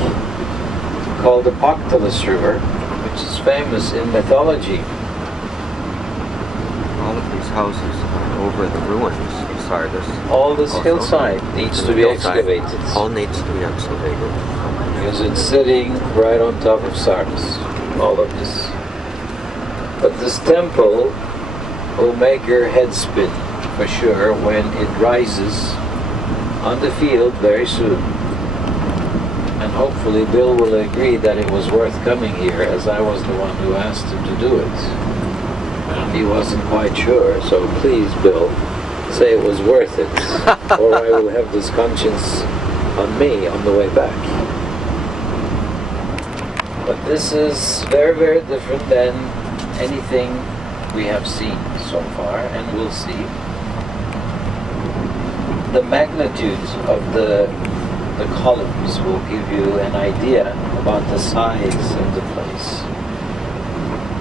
called the Pactolus River, which is famous in mythology. All of these houses are over the ruins of Sardis. All this Also, hillside needs to be excavated. All needs to be excavated. Because it's sitting right on top of Sardis. All of this. But this temple will make your head spin, for sure, when it rises on the field very soon. And hopefully Bill will agree that it was worth coming here, as I was the one who asked him to do it. And he wasn't quite sure, so please, Bill, say it was worth it, or I will have this conscience on me on the way back. But this is very, very different than anything we have seen so far, and we'll see. The magnitude of the columns will give you an idea about the size of the place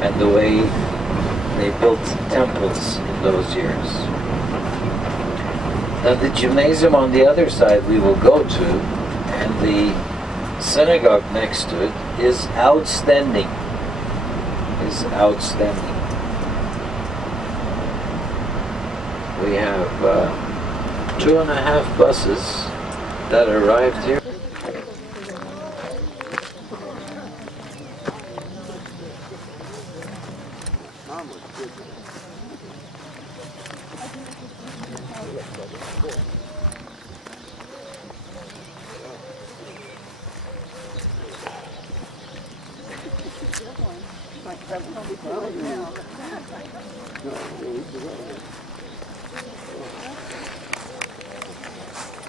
and the way they built temples in those years. Now the gymnasium on the other side we will go to, and the synagogue next to it, is outstanding. Is outstanding. We have 2.5 buses that arrived here.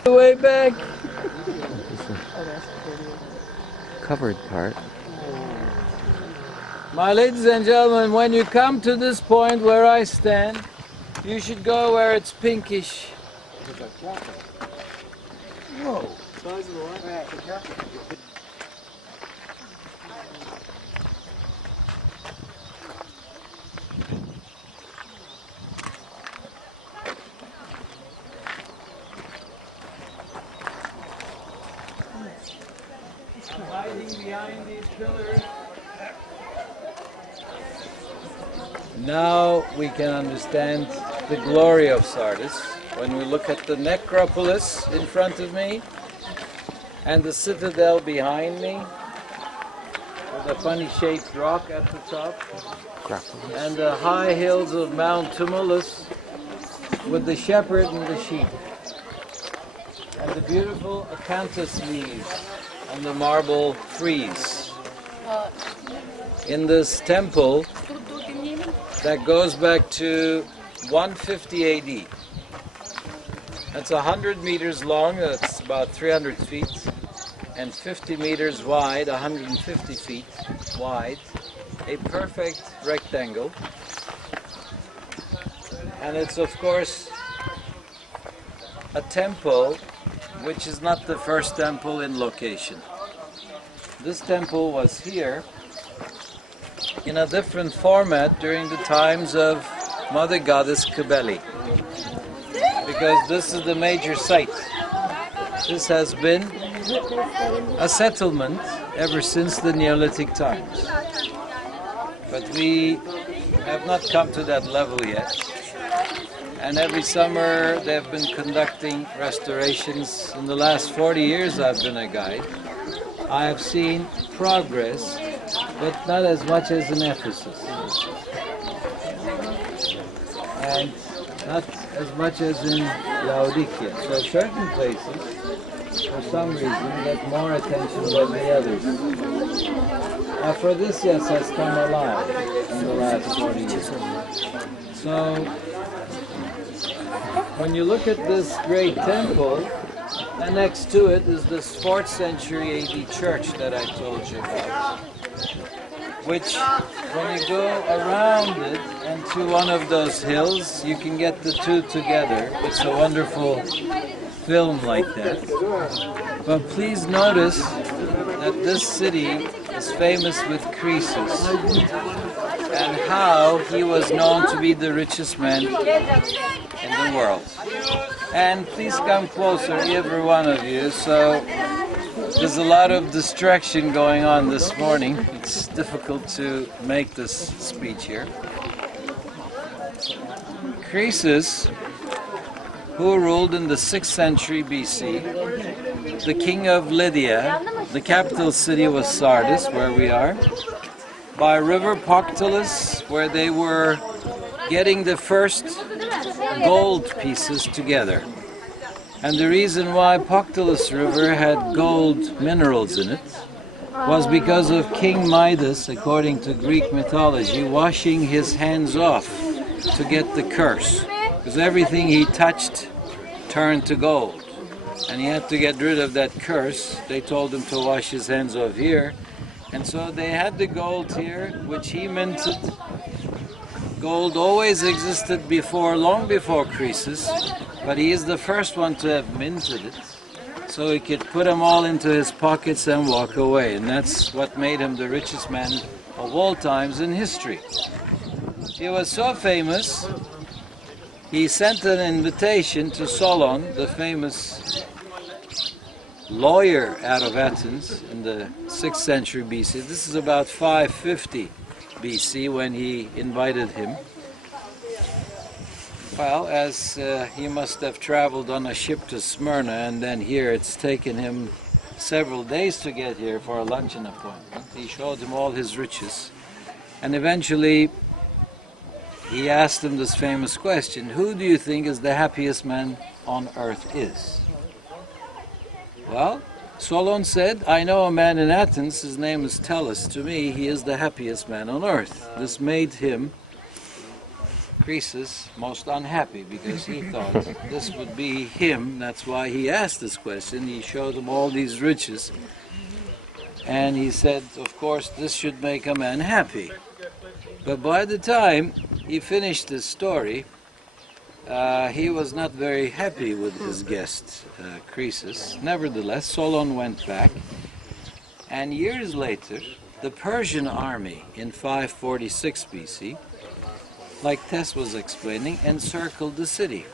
Way back. Covered part. My ladies and gentlemen, when you come to this point where I stand, you should go where it's pinkish. Whoa, size of the line. I'm hiding behind these pillars. Now we can understand the glory of Sardis when we look at the necropolis in front of me and the citadel behind me with a funny shaped rock at the top and the high hills of Mount Tumulus with the shepherd and the sheep and the beautiful acanthus leaves and the marble frieze. In this temple that goes back to 150 AD. That's 100 meters long, that's about 300 feet, and 50 meters wide, 150 feet wide, a perfect rectangle. And it's of course a temple which is not the first temple in location. This temple was here in a different format during the times of Mother Goddess Kybele, because this is the major site. This has been a settlement ever since the Neolithic times. But we have not come to that level yet. And every summer they've been conducting restorations. In the last 40 years I've been a guide. I have seen progress, but not as much as in Ephesus. And not as much as in Laodicea. So certain places, for some reason, get more attention than the others. Aphrodisias has come alive in the last 40 years. So, when you look at this great temple, and next to it is this 4th century AD church that I told you about, which, when you go around it and to one of those hills, you can get the two together. It's a wonderful film like that. But please notice that this city is famous with Croesus and how he was known to be the richest man in the world. And please come closer, every one of you. So there's a lot of distraction going on this morning. It's difficult to make this speech here. Croesus, who ruled in the 6th century BC, the king of Lydia, the capital city was Sardis, where we are, by river Poctolus, where they were getting the first gold pieces together. And the reason why Poctolus River had gold minerals in it was because of King Midas, according to Greek mythology, washing his hands off to get the curse. Because everything he touched turned to gold. And he had to get rid of that curse. They told him to wash his hands off here. And so they had the gold here, which he minted. Gold always existed before, long before Croesus, but he is the first one to have minted it, so he could put them all into his pockets and walk away. And that's what made him the richest man of all times in history. He was so famous, he sent an invitation to Solon, the famous lawyer out of Athens in the 6th century BC. This is about 550 BC when he invited him. Well, as he must have traveled on a ship to Smyrna, and then here it's taken him several days to get here for a luncheon appointment. He showed him all his riches. And eventually he asked him this famous question, who do you think is the happiest man on earth is? Well, Solon said, I know a man in Athens, his name is Tellus. To me, he is the happiest man on earth. This made him, Croesus, most unhappy because he thought this would be him. That's why he asked this question. He showed him all these riches. And he said, of course, this should make a man happy. But by the time he finished his story, he was not very happy with his guest, Croesus. Nevertheless, Solon went back, and years later, the Persian army in 546 BC, like Tess was explaining, encircled the city.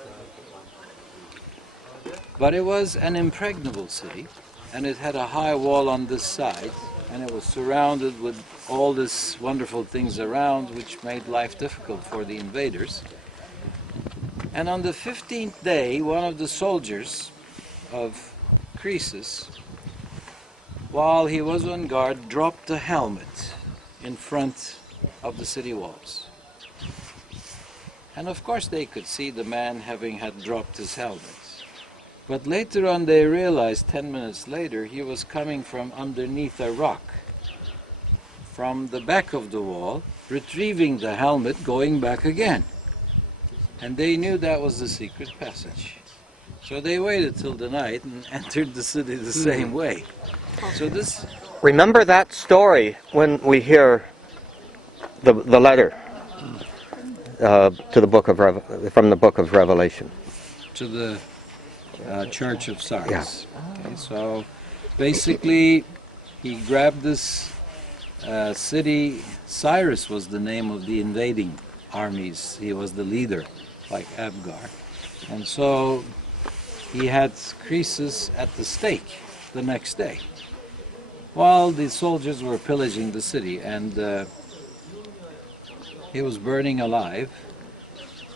But it was an impregnable city, and it had a high wall on this side, and it was surrounded with all these wonderful things around, which made life difficult for the invaders. And on the 15th day, one of the soldiers of Croesus, while he was on guard, dropped a helmet in front of the city walls. And of course they could see the man having had dropped his helmet. But later on they realized, 10 minutes later, he was coming from underneath a rock, from the back of the wall, retrieving the helmet, going back again. And they knew that was the secret passage. So they waited till the night and entered the city the same way. So this... Remember that story when we hear the letter to the book of from the book of Revelation. To the Church of Sardis. Yeah. Okay, so basically he grabbed this city. Cyrus was the name of the invading armies. He was the leader, like Abgar. And so he had Croesus at the stake the next day, while the soldiers were pillaging the city, and he was burning alive.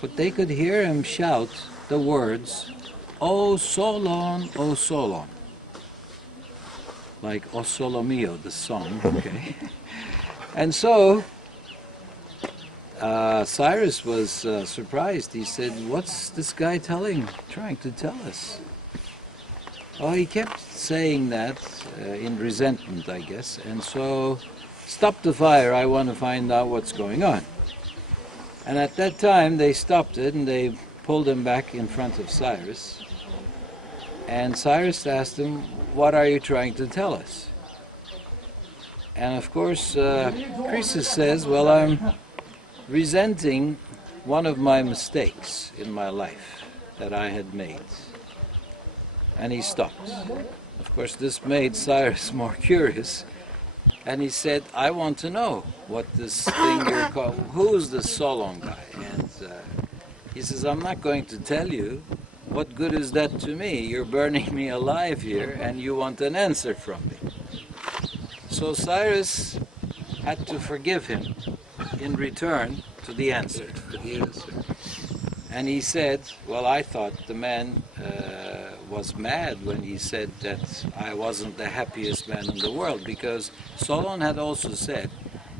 But they could hear him shout the words, "O Solon, O Solon," like "O Solo Mio," the song. Okay, and so Cyrus was surprised. He said, "What's this guy trying to tell us?" Oh, he kept saying that in resentment, I guess. And so, "Stop the fire, I want to find out what's going on." And at that time, they stopped it and they pulled him back in front of Cyrus. And Cyrus asked him, "What are you trying to tell us?" And of course, Croesus says, "Well, I'm resenting one of my mistakes in my life that I had made." And he stopped. Of course, this made Cyrus more curious, and he said, "I want to know what this thing you're called, who's this Solon guy?" And he says, "I'm not going to tell you. What good is that to me? You're burning me alive here, and you want an answer from me." So Cyrus had to forgive him in return to the answer. And he said, "Well, I thought the man was mad when he said that I wasn't the happiest man in the world, because Solon had also said,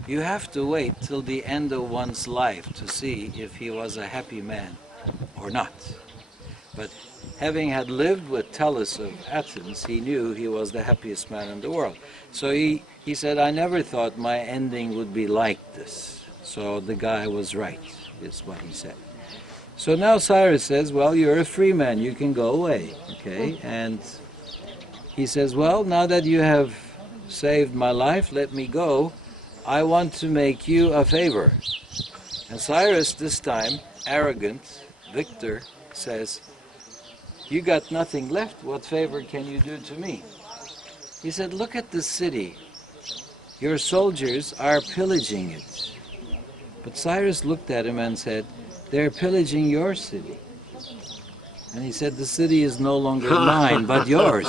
you have to wait till the end of one's life to see if he was a happy man or not." But having had lived with Tellus of Athens, he knew he was the happiest man in the world. So he said, "I never thought my ending would be like this." So the guy was right, is what he said. So now Cyrus says, "Well, you're a free man, you can go away." Okay, and he says, "Well, now that you have saved my life, let me go. I want to make you a favor." And Cyrus, this time, arrogant, victor, says, "You got nothing left, what favor can you do to me?" He said, "Look at the city. Your soldiers are pillaging it." But Cyrus looked at him and said, "They're pillaging your city." And he said, "The city is no longer mine, but yours."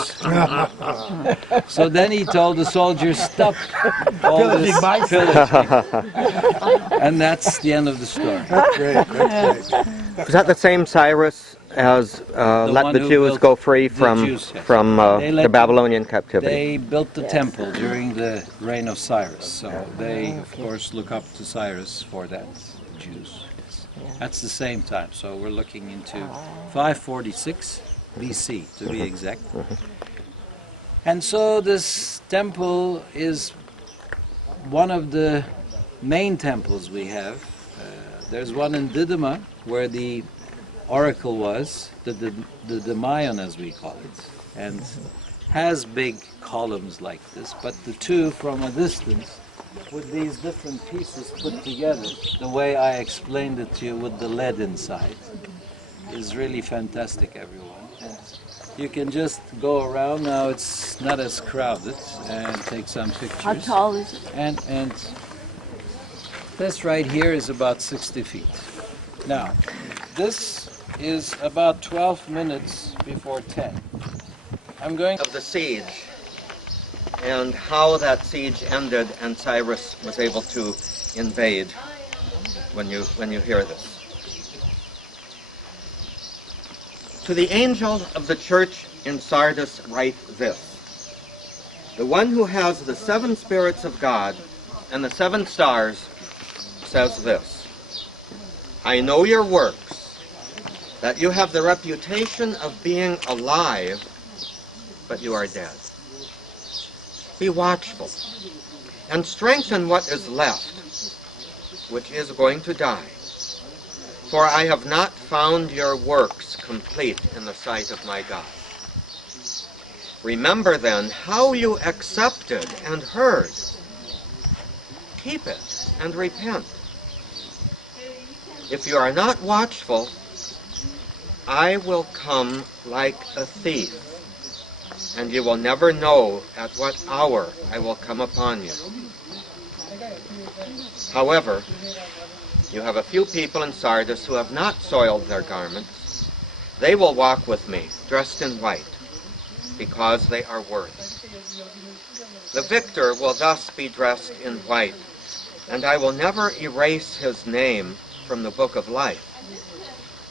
So then he told the soldiers, "Stop all this pillaging." And that's the end of the story. That's great. That's great. Was that the same Cyrus as let the Jews go free from the Babylonian captivity? They built the temple during the reign of Cyrus, so they, of course, look up to Cyrus for that, the Jews. That's the same time. So we're looking into 546 BC to be exact. And so this temple is one of the main temples we have. There's one in Didyma where the oracle was, the Demayon as we call it, and has big columns like this, but the two from a distance with these different pieces put together, the way I explained it to you with the lead inside, is really fantastic, everyone. And you can just go around now, it's not as crowded, and take some pictures. How tall is it? And this right here is about 60 feet. Now, this is about 12 minutes before 10. I'm going of the siege and how that siege ended and Cyrus was able to invade when you hear this. To the angel of the church in Sardis write this: the one who has the 7 spirits of God and the 7 stars says this: I know your works, that you have the reputation of being alive, but you are dead. Be watchful and strengthen what is left, which is going to die. For I have not found your works complete in the sight of my God. Remember then how you accepted and heard. Keep it and repent. If you are not watchful, I will come like a thief, and you will never know at what hour I will come upon you. However, you have a few people in Sardis who have not soiled their garments. They will walk with me, dressed in white, because they are worthy. The victor will thus be dressed in white, and I will never erase his name from the book of life,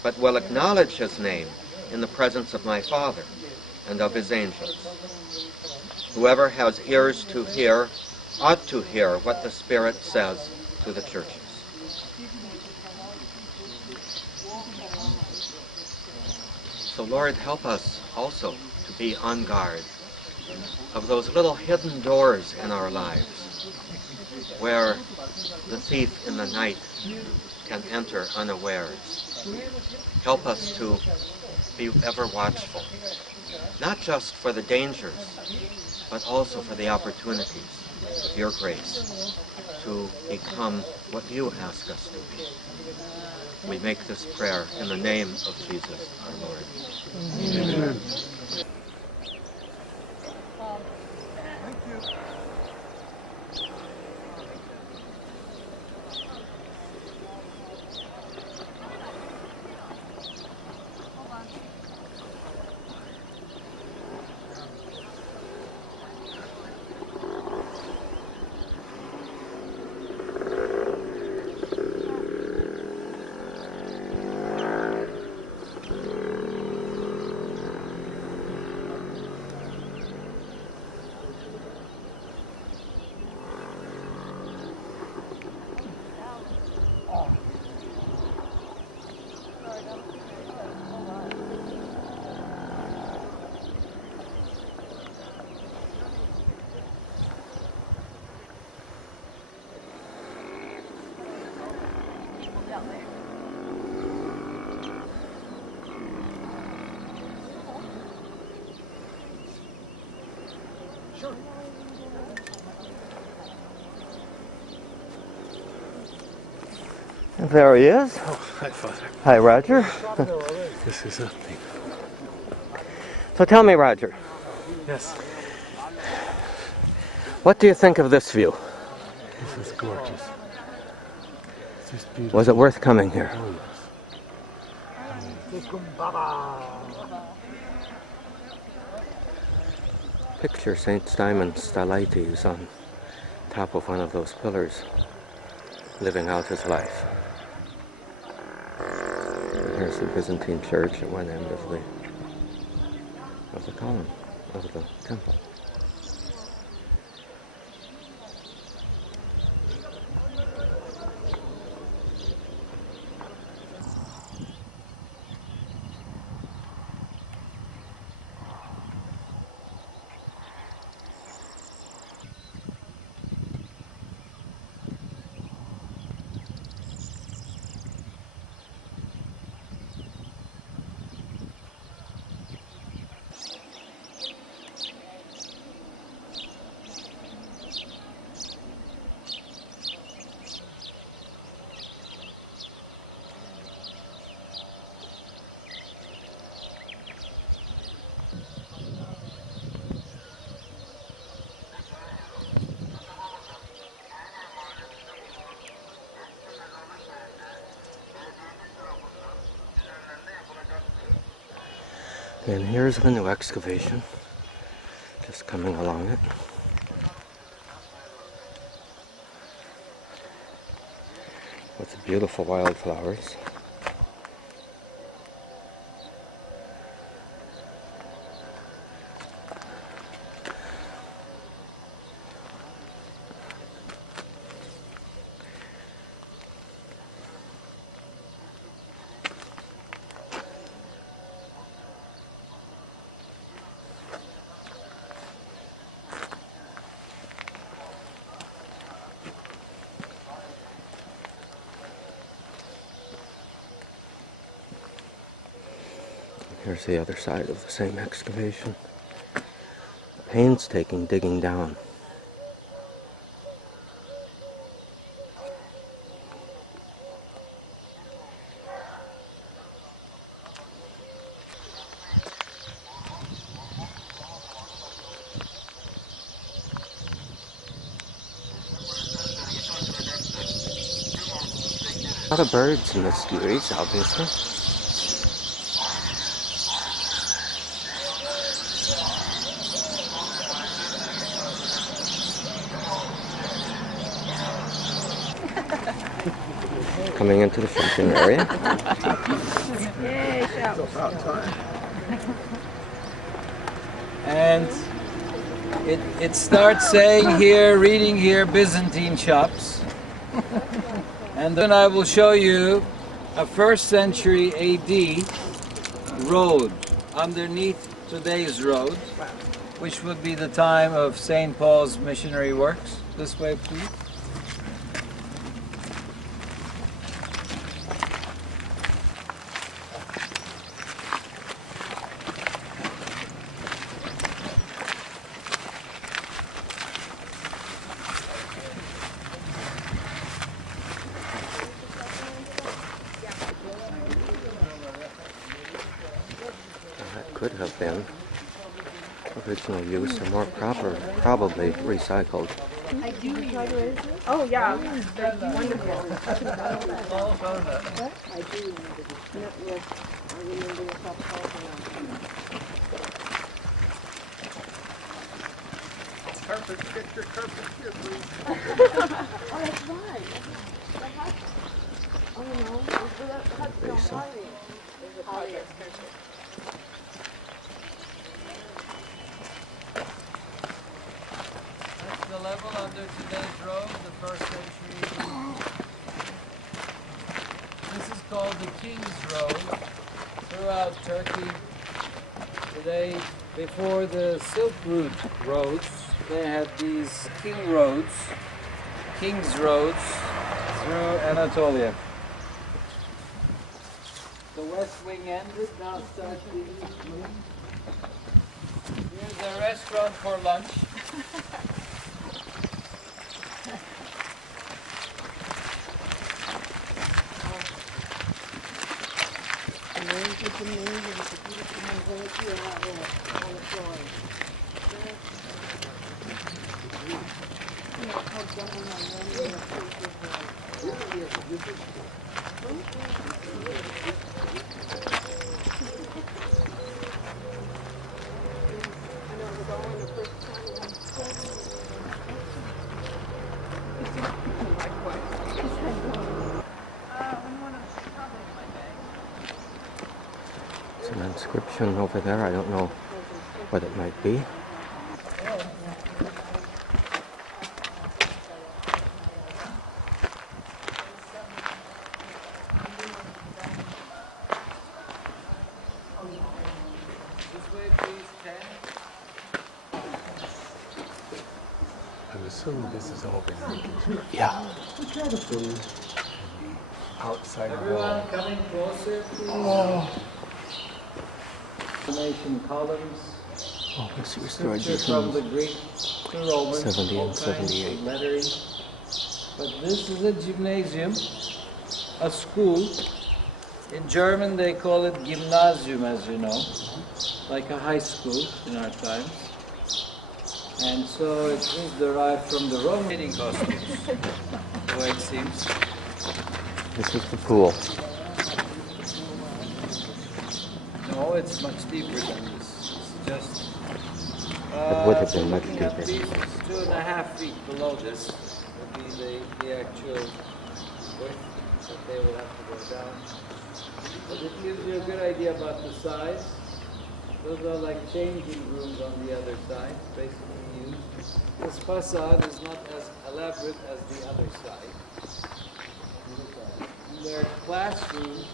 but will acknowledge his name in the presence of my Father and of his angels. Whoever has ears to hear ought to hear what the Spirit says to the churches. So Lord, help us also to be on guard of those little hidden doors in our lives where the thief in the night can enter unawares. Help us to be ever watchful, not just for the dangers, but also for the opportunities of your grace to become what you ask us to be. We make this prayer in the name of Jesus, our Lord. Amen. There he is. Oh, hi, Father. Hi, Roger. This is nothing. So tell me, Roger, Yes, what do you think of this view? this is gorgeous. It's just beautiful. Was it worth coming here? Oh, yes. Picture St. Simon Stylites on top of one of those pillars, living out his life. And here's the Byzantine church at one end of the column, of the temple. And here's the new excavation, just coming along it. With the beautiful wildflowers. Here's the other side of the same excavation. Painstaking digging down. A lot of birds in this series, obviously. Coming into the fencing area. And it starts saying here, reading here, Byzantine shops. And then I will show you a 1st century AD road underneath today's road, which would be the time of St. Paul's missionary works. This way, please. Could have been original use or more probably recycled. Oh yeah, wonderful. I do remember. Yes, I remember the top Carpet, get your carpet here, please. Oh, that's right. Oh, no. That's the level under today's road, the 1st century. This is called the King's Road throughout Turkey. Today, before the Silk Route roads, they had these King's Roads through Anatolia. The west wing ended, now starts the east wing. Here's a restaurant for lunch. There's an inscription over there. I don't know what it might be. I'm assuming this is all been reconstructed. Yeah. Outside the Everyone wall. coming closer, please. Oh. Formation columns. Oh, this restored Scripture from the Greek to Roman. 70 all and kinds of 78. lettering. But this is a gymnasium, a school. In German they call it Gymnasium, as you know, like a high school in our times. And so it is derived from the Roman training costumes, the way it seems. This is the pool. No No, it's much deeper than this. It's just. It would have been much Looking at deeper. these 2.5 feet below this would be the actual width that they would have to go down. But it gives you a good idea about the size. Those are like changing rooms on the other side, basically used. This facade is not as elaborate as the other side. And there are classrooms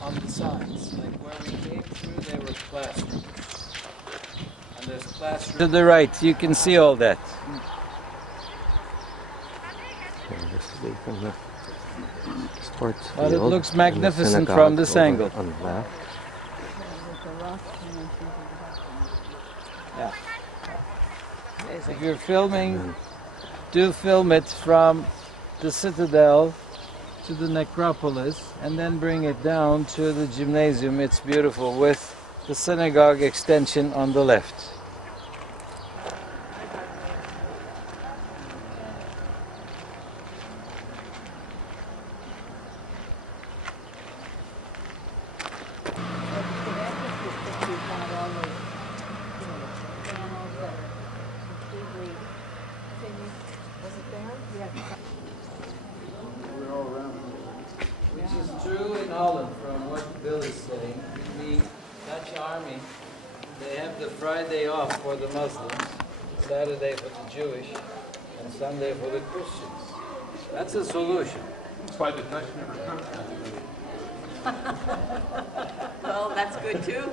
on the sides. Like where we came through, there were classrooms. And there's classrooms to the right. You can see all that. This is the from the sports But it field, looks and magnificent synagogue from this over angle. on the left. Yeah. If you're filming, do film it from the citadel to the necropolis and then bring it down to the gymnasium. It's beautiful with the synagogue extension on the left. Which is true in Holland, from what Bill is saying. The Dutch army, they have the Friday off for the Muslims, Saturday for the Jewish, and Sunday for the Christians. That's a solution. That's why the Dutch never come. Well, that's good too.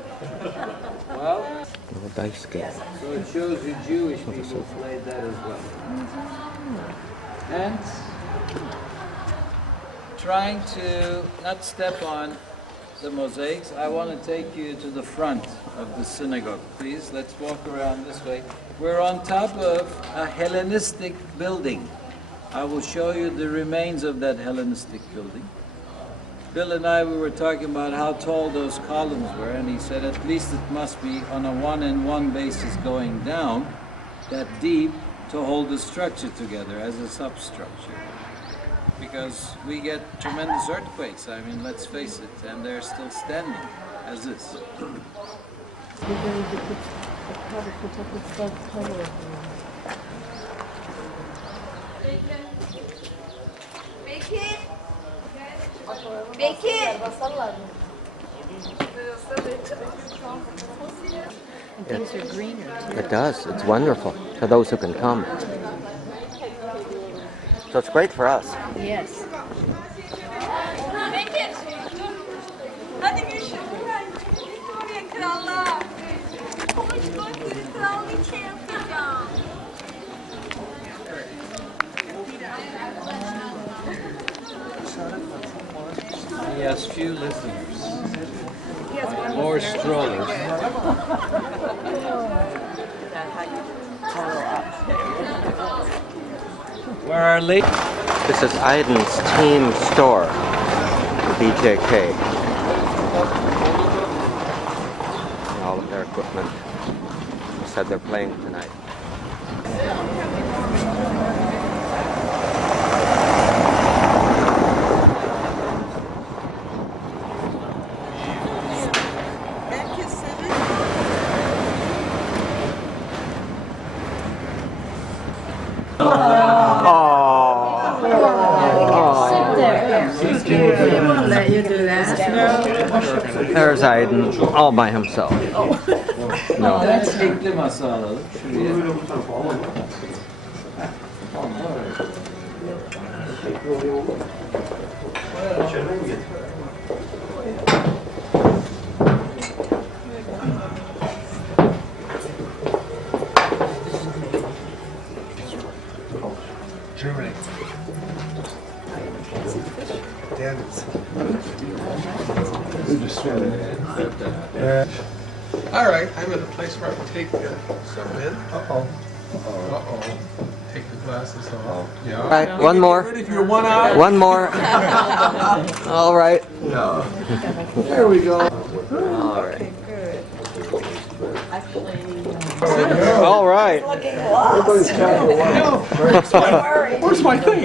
Well, Little dice game. so it shows you Jewish people played that as well. And trying to not step on the mosaics, I want to take you to the front of the synagogue. Please, let's walk around this way. We're on top of a Hellenistic building. I will show you the remains of that Hellenistic building. Bill and I, we were talking about how tall those columns were, and he said at least it must be on a one-in-one basis going down that deep to hold the structure together as a substructure. Because we get tremendous earthquakes, I mean, let's face it, and they're still standing as this. Things are greener too. It does. It's wonderful for those who can come. So it's great for us. Yes. Hadi Gülşah. Victoria krallar. Koş koş kraliçe yapacağım. He has few listeners, more strollers. Where are late? This is Aydın's team store, BJK. All of their equipment. They said they're playing tonight. Let you do that. There's Aydın all by himself. No. Renkli masa alalım şuraya. Germany. All right, I'm at a place where I can take some in. Uh-oh. Uh-oh. Take the glasses off. Yeah. All right, one more. Ready for your 1 hour? One more. All right. No. There we go. All right. Actually, All right. Everybody's trying to watch. Where's my thing?